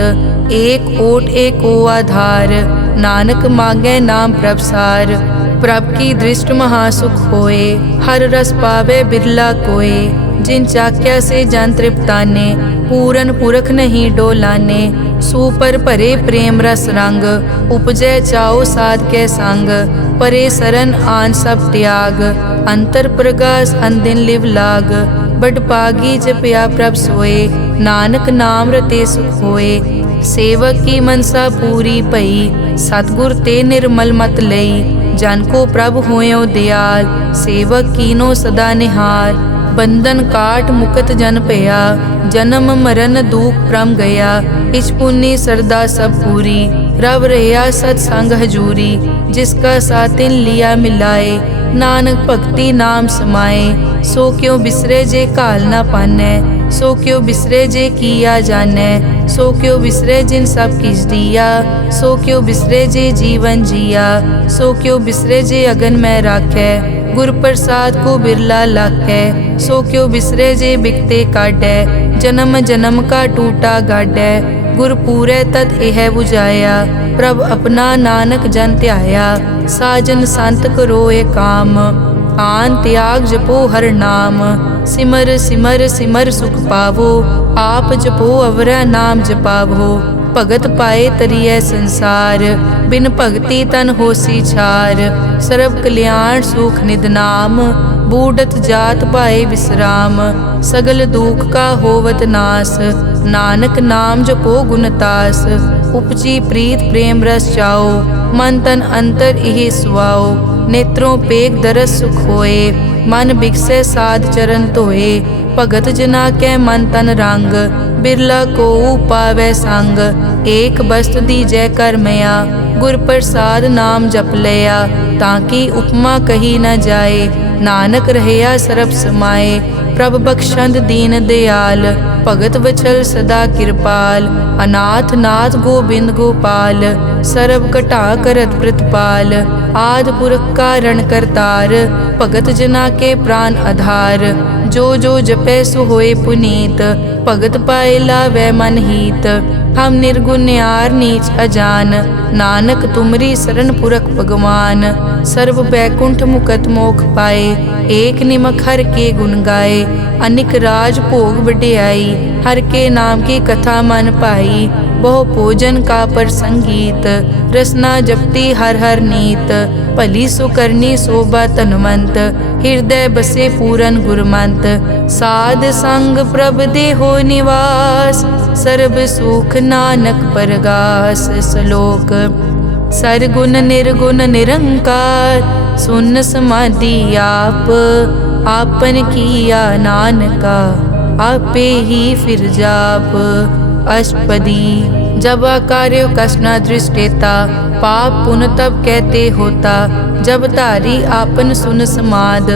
एक ओट एको आधार, नानक मांगे नाम प्रभ सार। प्रभ की दृष्ट महासुख होए, हर रस पावे बिरला कोय। जिन चाक्या से जन तृप्ताने, पूरन पुरख नहीं डोलाने। सुपर भरे प्रेम रस रंग, उपजै चाओ साध के संग। परे सरन आन सब त्याग, अंतर प्रगास अंदिन लिव लाग। बड़ पागी जपया प्रभ सोए, नानक नाम रते सुख होए। सेवक की मनसा पूरी भई, सतगुर ते निर्मल मत लई। जन को प्रभ होयो दयाल, सेवक कीनो सदा निहाल। बंधन काट मुकत जन पया, जन्म मरण दुख प्रम गया। इच पुन्नी सरदा सब पूरी, रव रहा सत्संग हजूरी। जिसका सातिन लिया मिलाए, नानक भक्ति नाम समाए। सो क्यों बिसरे जे काल ना पानै, सो क्यों बिसरे जे किया जानै। सो क्यों बिसरे जिन सब किस दिया, सो क्यों बिसरे जे जीवन जिया। सो क्यों बिसरे जे अगन में राखै, गुर प्रसाद को बिरला लाखै। सो क्यों बिसरे जे बिकते काटै, जन्म जन्म का टूटा गाडै। गुर पूरे तत् एह बुझाया, प्रभ अपना नानक जन ध्याया। साजन संत करो ए काम, आन त्याग जपो हर नाम। सिमर सिमर सिमर सुख पावो, आप जपो अवरा नाम जपावो। भगत पाए तरिए संसार, बिन भगति तन होसी छार। सर्व कल्याण सुख निध नाम, बूढ़त जात पाए विश्राम। सगल दुख का होवत नास, नानक नाम जपो गुणतास। उपजी प्रीत प्रेम रस चाओ, मन तन अंतर इहि सुआओ। नेत्रों पेग दरस सुख होए, मन बिकसे साध चरण धोए। भगत जना कै मन तन रंग, बिरला को पावै संग। एक बस्त दीजै कर मया, गुर प्रसाद नाम जप लया। ताकि उपमा कही न जाए, नानक रहया सरब समाए। प्रभ बख्शंद दीन दयाल, भगत वचल सदा कृपाल। अनाथ नाथ गोबिंद गोपाल, सरब कटा करत प्रतिपाल। आद पुरख कारण करतार, भगत जना के प्राण आधार। जो जो जपै सो होए पुनीत, भगत पाए लावै मन हीत। हम निर्गुण न्यार नीच अजान, नानक तुमरी शरण पुरख भगवान। सर्व बैकुंठ मुकत मोख पाए, एक निमक हर के गुण गाए। अनिक राज भोग वड्याई, हर के नाम की कथा मन पाई। बहु भोजन का पर संगीत, रसना जपती हर हर नीत। भली सुकरनी शोभा तनवंत, हृदय बसे पूरन गुरमंत। साध संग प्रभ देहो निवास, सर्ब सुख नानक परगास। श्लोक सरगुण निर्गुण निरंकार, सुन समाधि आप। आपन किया नानका, आपे ही फिर जाप। अष्टपदी जब आकार्यो कष्ट न दृष्टेता, पाप पुन तब कहते होता। जब धारी आपन सुन समाद,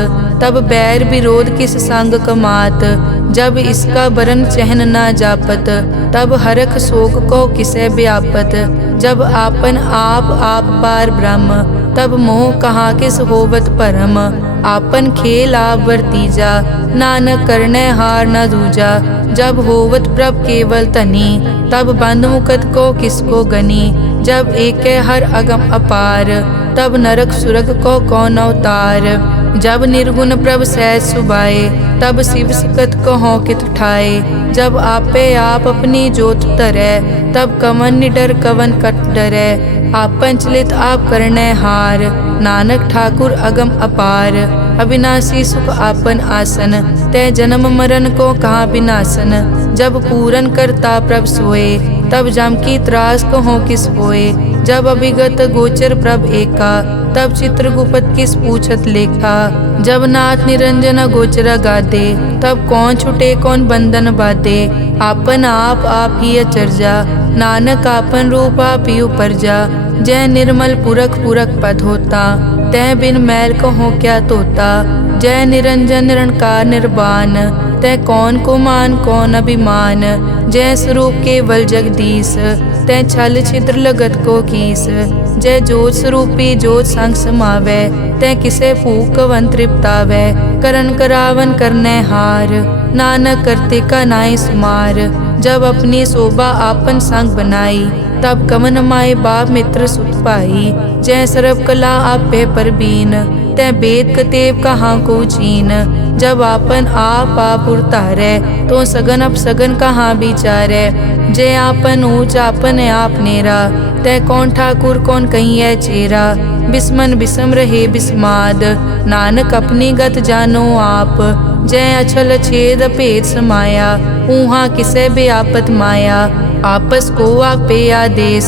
तब बैर विरोध किस संग कमात। जब इसका बरन चहन न जापत, तब हरख शोक को किसे व्यापत। जब आपन आप आप पार ब्रह्म, तब मोह कहाँ किस होवत परम। आपन खेल आप वर्तीजा, नानक करने हार न दूजा। जब होवत प्रभ केवल तनी, तब बंद मुकत को किसको गनी। जब एक हर अगम अपार, तब नरक सुरग को कौन अवतार। जब निर्गुण प्रभ सहज सुभाए, तब शिव सकत कहो कित ठाए। जब आपे आप अपनी जोत धरै, तब कवन निडर कवन कट डरै। आपन चलित आप करने हार, नानक ठाकुर अगम अपार। अविनाशी सुख आपन आसन, तै जन्म मरण को कहाँ विनाशन। जब पूरन करता प्रभ सोए, तब जम की त्रास कहो किस होए। जब अभिगत गोचर प्रभ एका, तब चित्रगुप्त किस पूछत लेखा। जब नाथ निरंजन गोचर गादे, तब कौन छुटे कौन बंधन बाधे। आपन आप ही अचरजा, नानक आपन रूप आप ही उपरजा। जय निर्मल पुरख पुरख पद होता, तै बिन मैल कहो क्या तोता। जय निरंजन निरंकार निर्वाण, तै कौन को मान कौन अभिमान। जय स्वरूप केवल जगदीश, तै छल छिद्र लगत को कीस। जय जोत स्वरूपी जोत संग समावै, तै किसे भूख कवन तृप्तावै। करन करावन करने हार, नानक करते का नाई सुमार। जब अपनी शोभा आपन संग बनाई, तब कवन माए बाप मित्र सुत भाई। जय सर्व कला आपे परबीन, तै वेद कतेव कहाँ को चीन। जब आपन आप उरतारै, तो सगन अपसगन कहाँ विचारै। जय आपन ऊंच आपन आप नेरा, तै कौन ठाकुर कौन कहिए चेरा। बिस्मन बिसम रहे बिस्माद, नानक अपनी गत जानो आप। जय अछल छेद भेद समाया, ऊहा किसे बेआपत माया। आपस को आपे आदेश,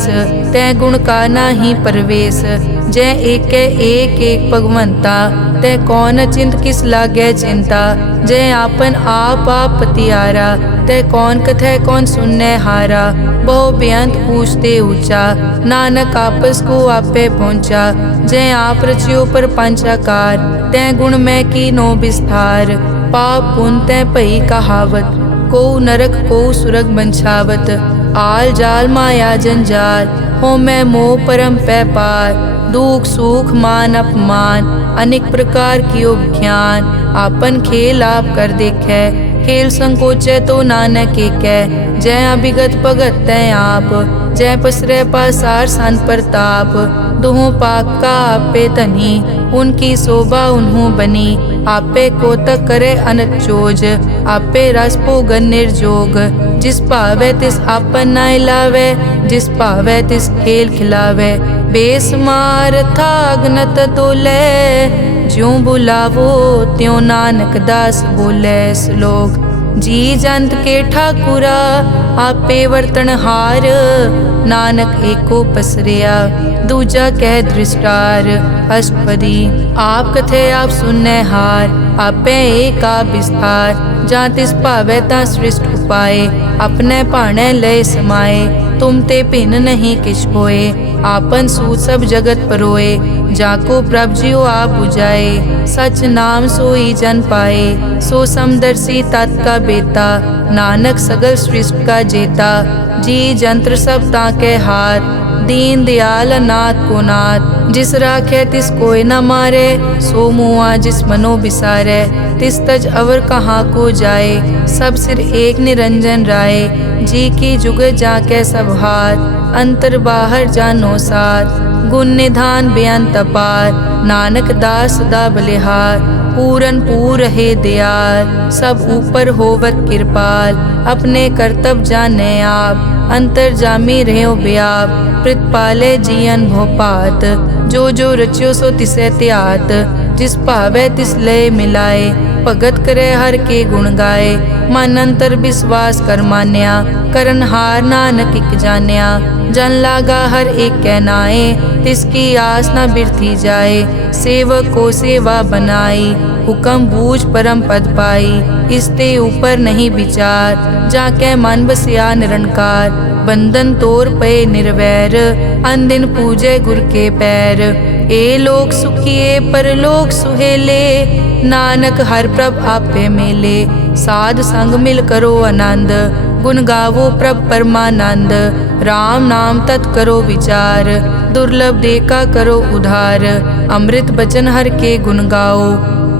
तै गुण का नाही परवेश। जय एक भगवंता, तै कौन चिंत किस लागे चिंता। जय आपन आप पतियारा, तै कौन कथै कौन सुनने हारा। बहु बेअंत पूछते ऊंचा, नानक आपस को आपे पहुँचा। जय आप रचियो पर पंचाकार, तै गुण में कीनो विस्तार। पाप पुण्य तै भई कहावत, को नरक को सुरग बंछावत। आल जाल माया जंजाल, हो मैं मोह परम पै पार। दुख सुख मान अपमान, अनेक प्रकार कियो ज्ञान। आपन खेल आप कर देखे, खेल संकोचे तो नानक एकै। जय अभिगत भगत तै आप, जय पसरै पासार सन प्रताप। दुहों पाक का आपे तनी, उनकी शोभा उन्हों बनी। आपे कोतक करे अनत चोज, आपे रस भोगन निर्जोग। जिस भावे तिस आपन नाय लावे, जिस भावे तिस खेल खिलावे। बेसमार था अगनत तोले, ज्यों बुलावो त्यों नानक दास बोले। श्लोक। जी जंत के ठाकुरा, आपे वर्तनहार। नानक एको पसरिया, दूजा कह दृष्टार। अष्टपदी। आप कथे आप सुनने हार, आपे एक आप विस्तार। जा तिस भावे ता सृष्ट उपाय, अपने भाणे लय समाए। तुम ते भिन्न नहीं किछ होए, आपन सूत सब जगत परोए। जाको प्रभ जियो आप बुझाए, सच नाम सोई जन पाए। सो समदर्शी तत् का बेता, नानक सगल सृष्टि का जेता। जी जंत्र सब ताके हाथ, दीन दयाल अनाथ को नाथ। जिस राखे तिस कोई न मारे, सो मुआ जिस मनो बिसारे। तिस तज अवर कहाँ को जाए, सब सिर एक निरंजन राय। जी की जुग जाके सब हाथ, अंतर बाहर जानो साथ। गुण निधान बेअंत अपार, नानक दास सदा बलिहार। पूरन पूर है दयाल, सब ऊपर होवत कृपाल। अपने कर्तव्य जाने आप, अंतर जामी रहो व्याप। प्रतिपाले जियन भोपात, जो जो रचियो सो तिसे त्यात। जिस भावे तिस लय मिलाए, भगत करे हर के गुण गाए। मन अंतर विश्वास कर मान्या, करन हार नानक इक जान्या। जन लागा हर एक कहनाए, तिसकी आस न बिरथी जाए। सेवक को सेवा बनाई, हुक्म बूझ परम पद पाई। इसते ऊपर नहीं विचार, जाके मन बसिया निरंकार। बंधन तोर पे निर्वैर, अन दिन पूजे गुर के पैर। ए लोक सुखिए परलोक सुहेले, नानक हर प्रभ आपे मेले। साध संग मिल करो आनंद, गुण गावो प्रभ परमानंद। राम नाम तत् करो विचार, दुर्लभ देखा करो उधार। अमृत बचन हर के गुण गाओ,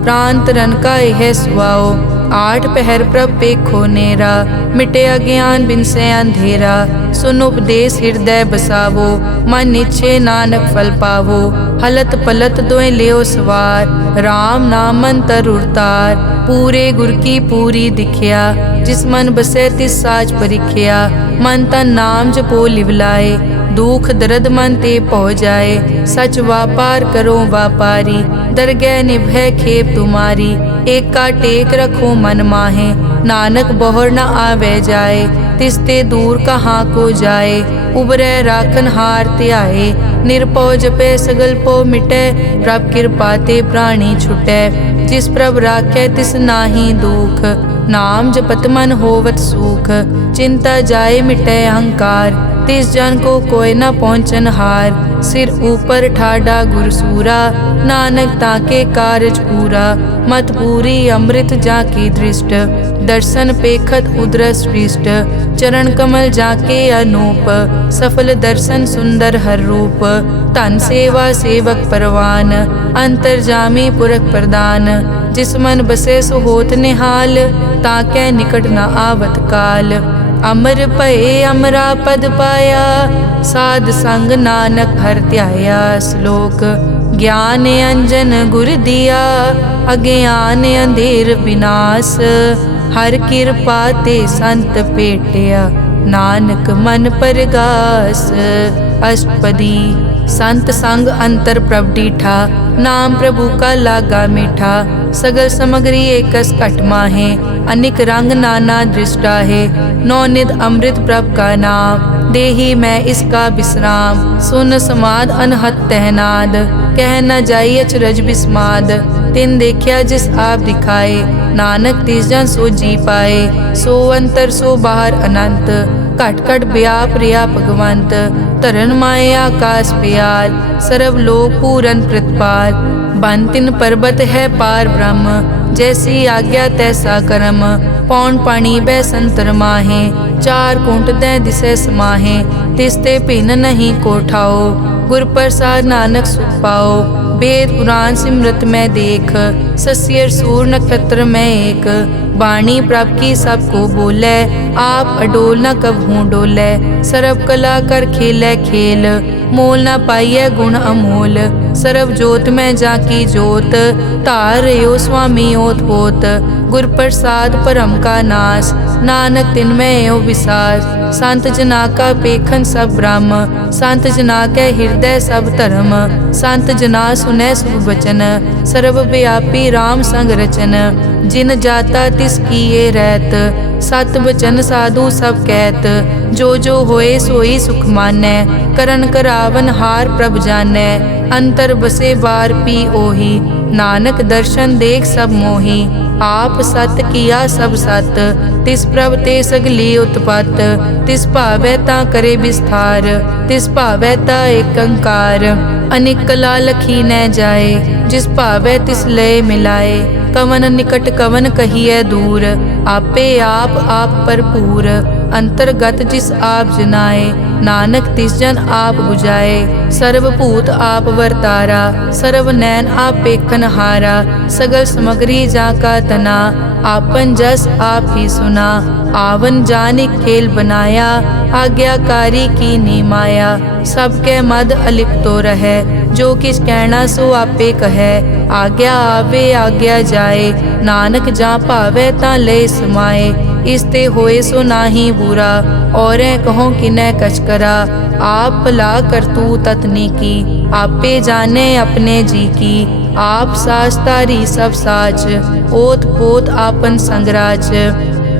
प्राण तरन का यह सुआओ। आठ पहर प्रभ पेखो नेरा, मिटे अज्ञान बिन से अंधेरा। सुन उपदेश हृदय बसावो, मन इच्छे नानक फल पावो। हलत पलत दोए लियो सवार, राम नाम मंतर उरतार। पूरे गुर की पूरी दिखिया, जिस मन बसे तिस साच परिखिया। मन तन नाम जपो लिवलाए, दुख दर्द मन ते पौ जाए। सच व्यापार करो व्यापारी, दरगह निभय खेप तुम्हारी। एक का टेक रखो मन माहे, नानक बहुर न आवे जाए। तिसते दूर कहाँ को जाए, उबरे राखन हार त्याए। निरपौ जपे सगल पो मिटे, प्रभ कृपा ते प्राणी छुटे। जिस प्रभ राखे तिस नाही दुख, नाम जपत मन होवत सुख। चिंता जाए मिटे अहंकार, तिस जन को कोई न पहुँचन हार। सिर ऊपर ठाडा गुरसूरा, नानक ताके कारज पूरा। मत पूरी अमृत जाकी दृष्ट, दर्शन पेखत उदरस पृष्ठ। चरण कमल जाके अनूप, सफल दर्शन सुंदर हर रूप। तन सेवा सेवक परवान, अंतर जामी पुरख प्रदान। जिस मन बसे सो होत निहाल, ताके निकट न आवत काल। अमर भये अमरा पद पाया, साध संग नानक हर ध्याया। श्लोक ज्ञान अंजन गुर दिया, अज्ञान अंधेर विनाश। हर कृपा ते संत पेटिया, नानक मन परगास। अष्टपदी संत संग अंतर प्रभ डीठा, नाम प्रभु का लागा मीठा। सगल समग्री एकस घट माहे, अनिक रंग नाना दृष्टा है। नौनिध अमृत प्रभ का नाम, देही मैं इसका विश्राम। सुन समाद अनहत तहनाद, कह न जाई अचरज बिस्माद। तिन देखिया जिस आप दिखाए, नानक तिस जन सो जी पाए। सो अंतर सो बाहर अनंत, घट घट व्याप रिया भगवंत। धरन माए आकाश प्याल, सर्व लोक पूरन प्रतिपाल। बन तिन पर्वत है पार ब्रह्म, जैसी आज्ञा तैसा कर्म। पौन पानी बै संतर माहे, चार कुंट दै दिसै समाहे। तिसते भिन्न नहीं कोठाओ, गुर प्रसाद नानक सुख पाओ। वेद पुराण सिमरत में देख, सस्यर सूर नक्षत्र में एक। वाणी प्रभ की सबको बोले, आप अडोल न कबहूँ डोले। सर्व कला कर खेलै खेल, मोल न पाइय गुण अमोल। सर्व जोत में जाकी जोत, धार रहो स्वामी ओत पोत। गुर प्रसाद परम का नाश, नानक तिन में यो विसास। संत जना का पेखन सब ब्रह्म, संत जना के हृदय सब धर्म। संत जना सुनै शुभ वचन, सर्वव्यापी राम संग रचन। जिन जाता तिस किए रहत, सत वचन साधु सब कहत। जो जो होए सोई सुख मानै, करन करावन हार प्रभ जानै। अंतर बसे बार पी ओही, नानक दर्शन देख सब मोही। आप सत किया सब सत, तिस प्रभ ते सगली उत्पत। तिस भावै ता करे विस्तार, तिस भावै ता एक अंकार। अनेक कला लखी न जाए, जिस भावै तिस लय मिलाए। कवन निकट कवन कहिए दूर, आपे आप भरपूर। अंतर्गत जिस आप जनाए, नानक तिस जन आप बुझाए। सर्वभूत आप वर्तारा, सर्व नैन आप पेखन हारा। सगल समग्री जाका तना, आपन जस आप ही सुना। आवन जानि खेल बनाया, आज्ञाकारी की नी माया। सबके मद अलिप्तो रहे, जो किस कहना सो आपे कहे। आज्ञा आवे आज्ञा जाए, नानक जा भावे ता ले समाए। इसते होए सो नाही बुरा, और कहो किनै कछ करा। आप भला करतू ततनी की, आपे जाने अपने जी की। आप साच तारी सब साच, ओत पोत आपन संगराज।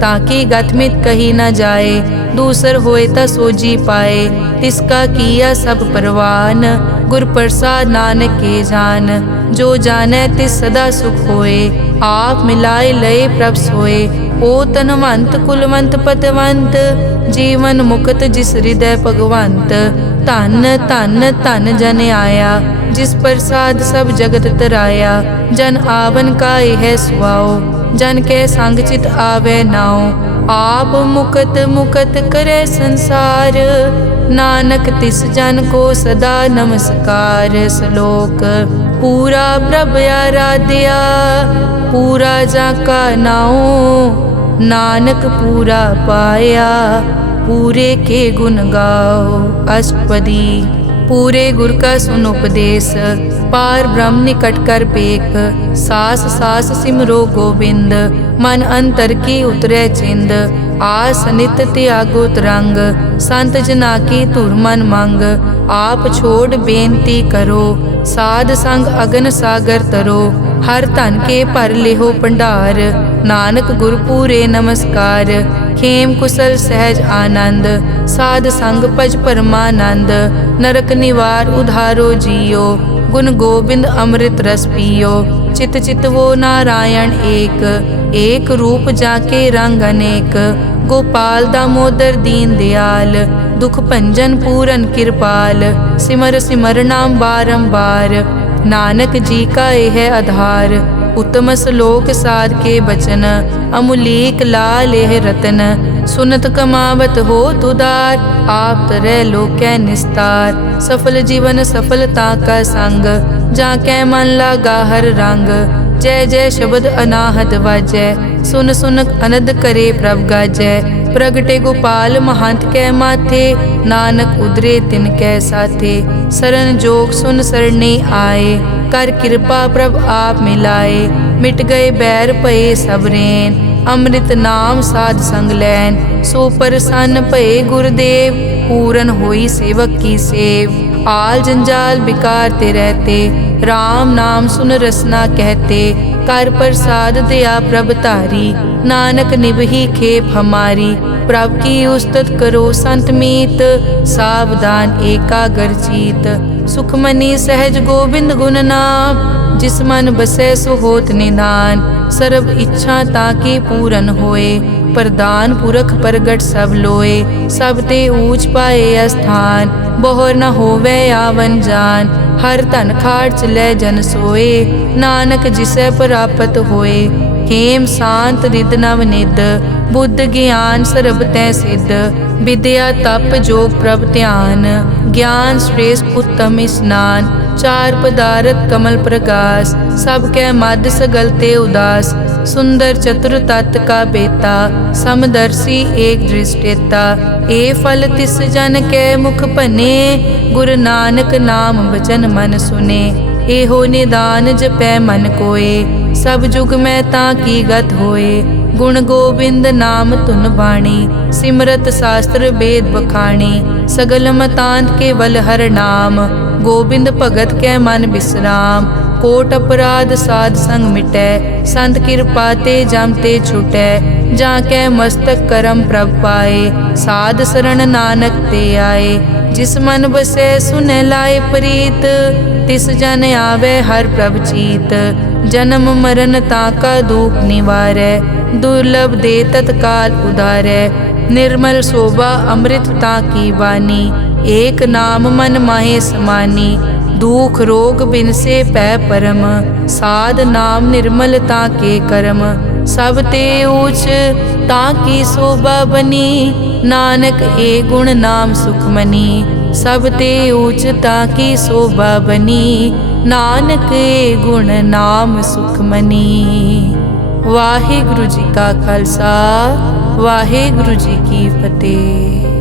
ताकि गतमित कही न जाए, दूसर होए ता सोजी पाए। तिसका किया सब परवान, गुर प्रसाद नानक के जान। जो जाने तिस सदा सुख होए, आप मिलाए लय प्रभ सोए। ओ तनवंत कुलवंत पतवंत, जीवन मुक्त जिस हृदय भगवंत। धन धन धन जन आया, जिस प्रसाद सब जगत तराया। जन आवन का यह सुआओ, जन के संग चित आवे नाओ। आप मुकत मुकत करे संसार, नानक तिस जन को सदा नमस्कार। श्लोक पूरा प्रभ आराध्या, पूरा जाका नाओ। नानक पूरा पाया, पूरे के गुण गाओ। अष्टपदी पूरे गुर का सुन उपदेश, पार ब्रह्म निकट कर पेख। सास सास सिमरो गोविंद, मन अंतर की उतरे चिंद। आस नित त्यागो तरंग, संत जना की धुर मन मंग। आप छोड़ बेनती करो, साध संग अगन सागर तरो। हर धन के भर लेहो भंडार, नानक गुर पूरे नमस्कार। खेम कुशल सहज आनंद, साध संग भज परमानंद। नरक निवार उधारो जियो, गुण गोविंद अमृत रस पियो। चित चित वो नारायण एक, एक रूप जाके रंग अनेक। गोपाल दामोदर दीन दयाल, दुख भंजन पूरन कृपाल। सिमर सिमर नाम बारंबार, नानक जी का यह आधार। उत्तम श्लोक साध के बचन, अमुलीक लाल यह रतन। सुनत कमावत हो तुदार, आप तरह लोकै निस्तार। सफल जीवन सफलता का संग, जाकै मन लागा हर रंग। जय जय शब्द अनाहत वाजै, सुन सुन अनद करे प्रभ गाजै। प्रगटे गोपाल महंत कै माथे, नानक उदरे तिन कै साथे। सरन जोग सुन सरने आए, कर कृपा प्रभ आप मिलाए। मिट गए बैर भये सब रैन, अमृत नाम साध संग लैन। सो प्रसन्न भये गुरुदेव, पूरन होई सेवक की सेव। आल जंजाल बिकार ते रहते, राम नाम सुन रसना कहते। कर प्रसाद दया प्रभ तारी, नानक निभही खेप हमारी। प्रभ की उस्तत करो संत मीत, सावधान एकाग्र चीत। सुखमनी सहज गोबिंद गुण नाम, जिस मन बसै सो होत निधान। सर्ब इच्छा ताकी पूरन होए, प्रदान पुरख प्रगट सब लोए। सब ते ऊंच पाए अस्थान, बोहर न होवे आवन जान। हर धन खाट चलै जन सोए, नानक जिसै प्राप्त होए। हेम शांत रिद नव निद, बुद्ध ज्ञान सर्ब तै सिद्ध। विद्या तप जोग प्रभ ध्यान, ज्ञान श्रेष्ठ उत्तम स्नान। चार पदारथ कमल प्रकाश, सब कै मद सगल ते उदास। सुंदर चतुर तत् का बेता, समदर्शी एक दृष्टेता। ए फल तिस जन कै मुख भने, गुरु नानक नाम बचन मन सुने। एहो निदान जपै मन कोए, सब जुग में ताकी गत होए। गुण गोबिंद नाम धुन बाणी, सिमरत शास्त्र वेद बखाणी। सगल मतांत केवल हर नाम, गोबिंद भगत कै मन विश्राम। कोट अपराध साध संग मिटै, संत कृपा ते जम ते छुटै। जाकै मस्तक करम प्रभ पाए, साध शरण नानक ते आए। जिस मन बसै सुनै लाए प्रीत, तिस जन आवे हर प्रभ चीत। जन्म मरण ताका दुख निवारै, दुर्लभ दे तत्काल उदारै। निर्मल शोभा अमृत ताकी वानी, एक नाम मन माहे समानी। दुख रोग बिनसे पै परम, साध नाम निर्मल ताके करम। सब ते ऊच ताकी शोभा बनी, नानक ए गुण नाम सुखमनी। सब ते ऊच ताकी शोभा बनी, नानक ए गुण नाम सुखमनी। वाहिगुरु जी का खालसा, वाहिगुरु जी की फतेह।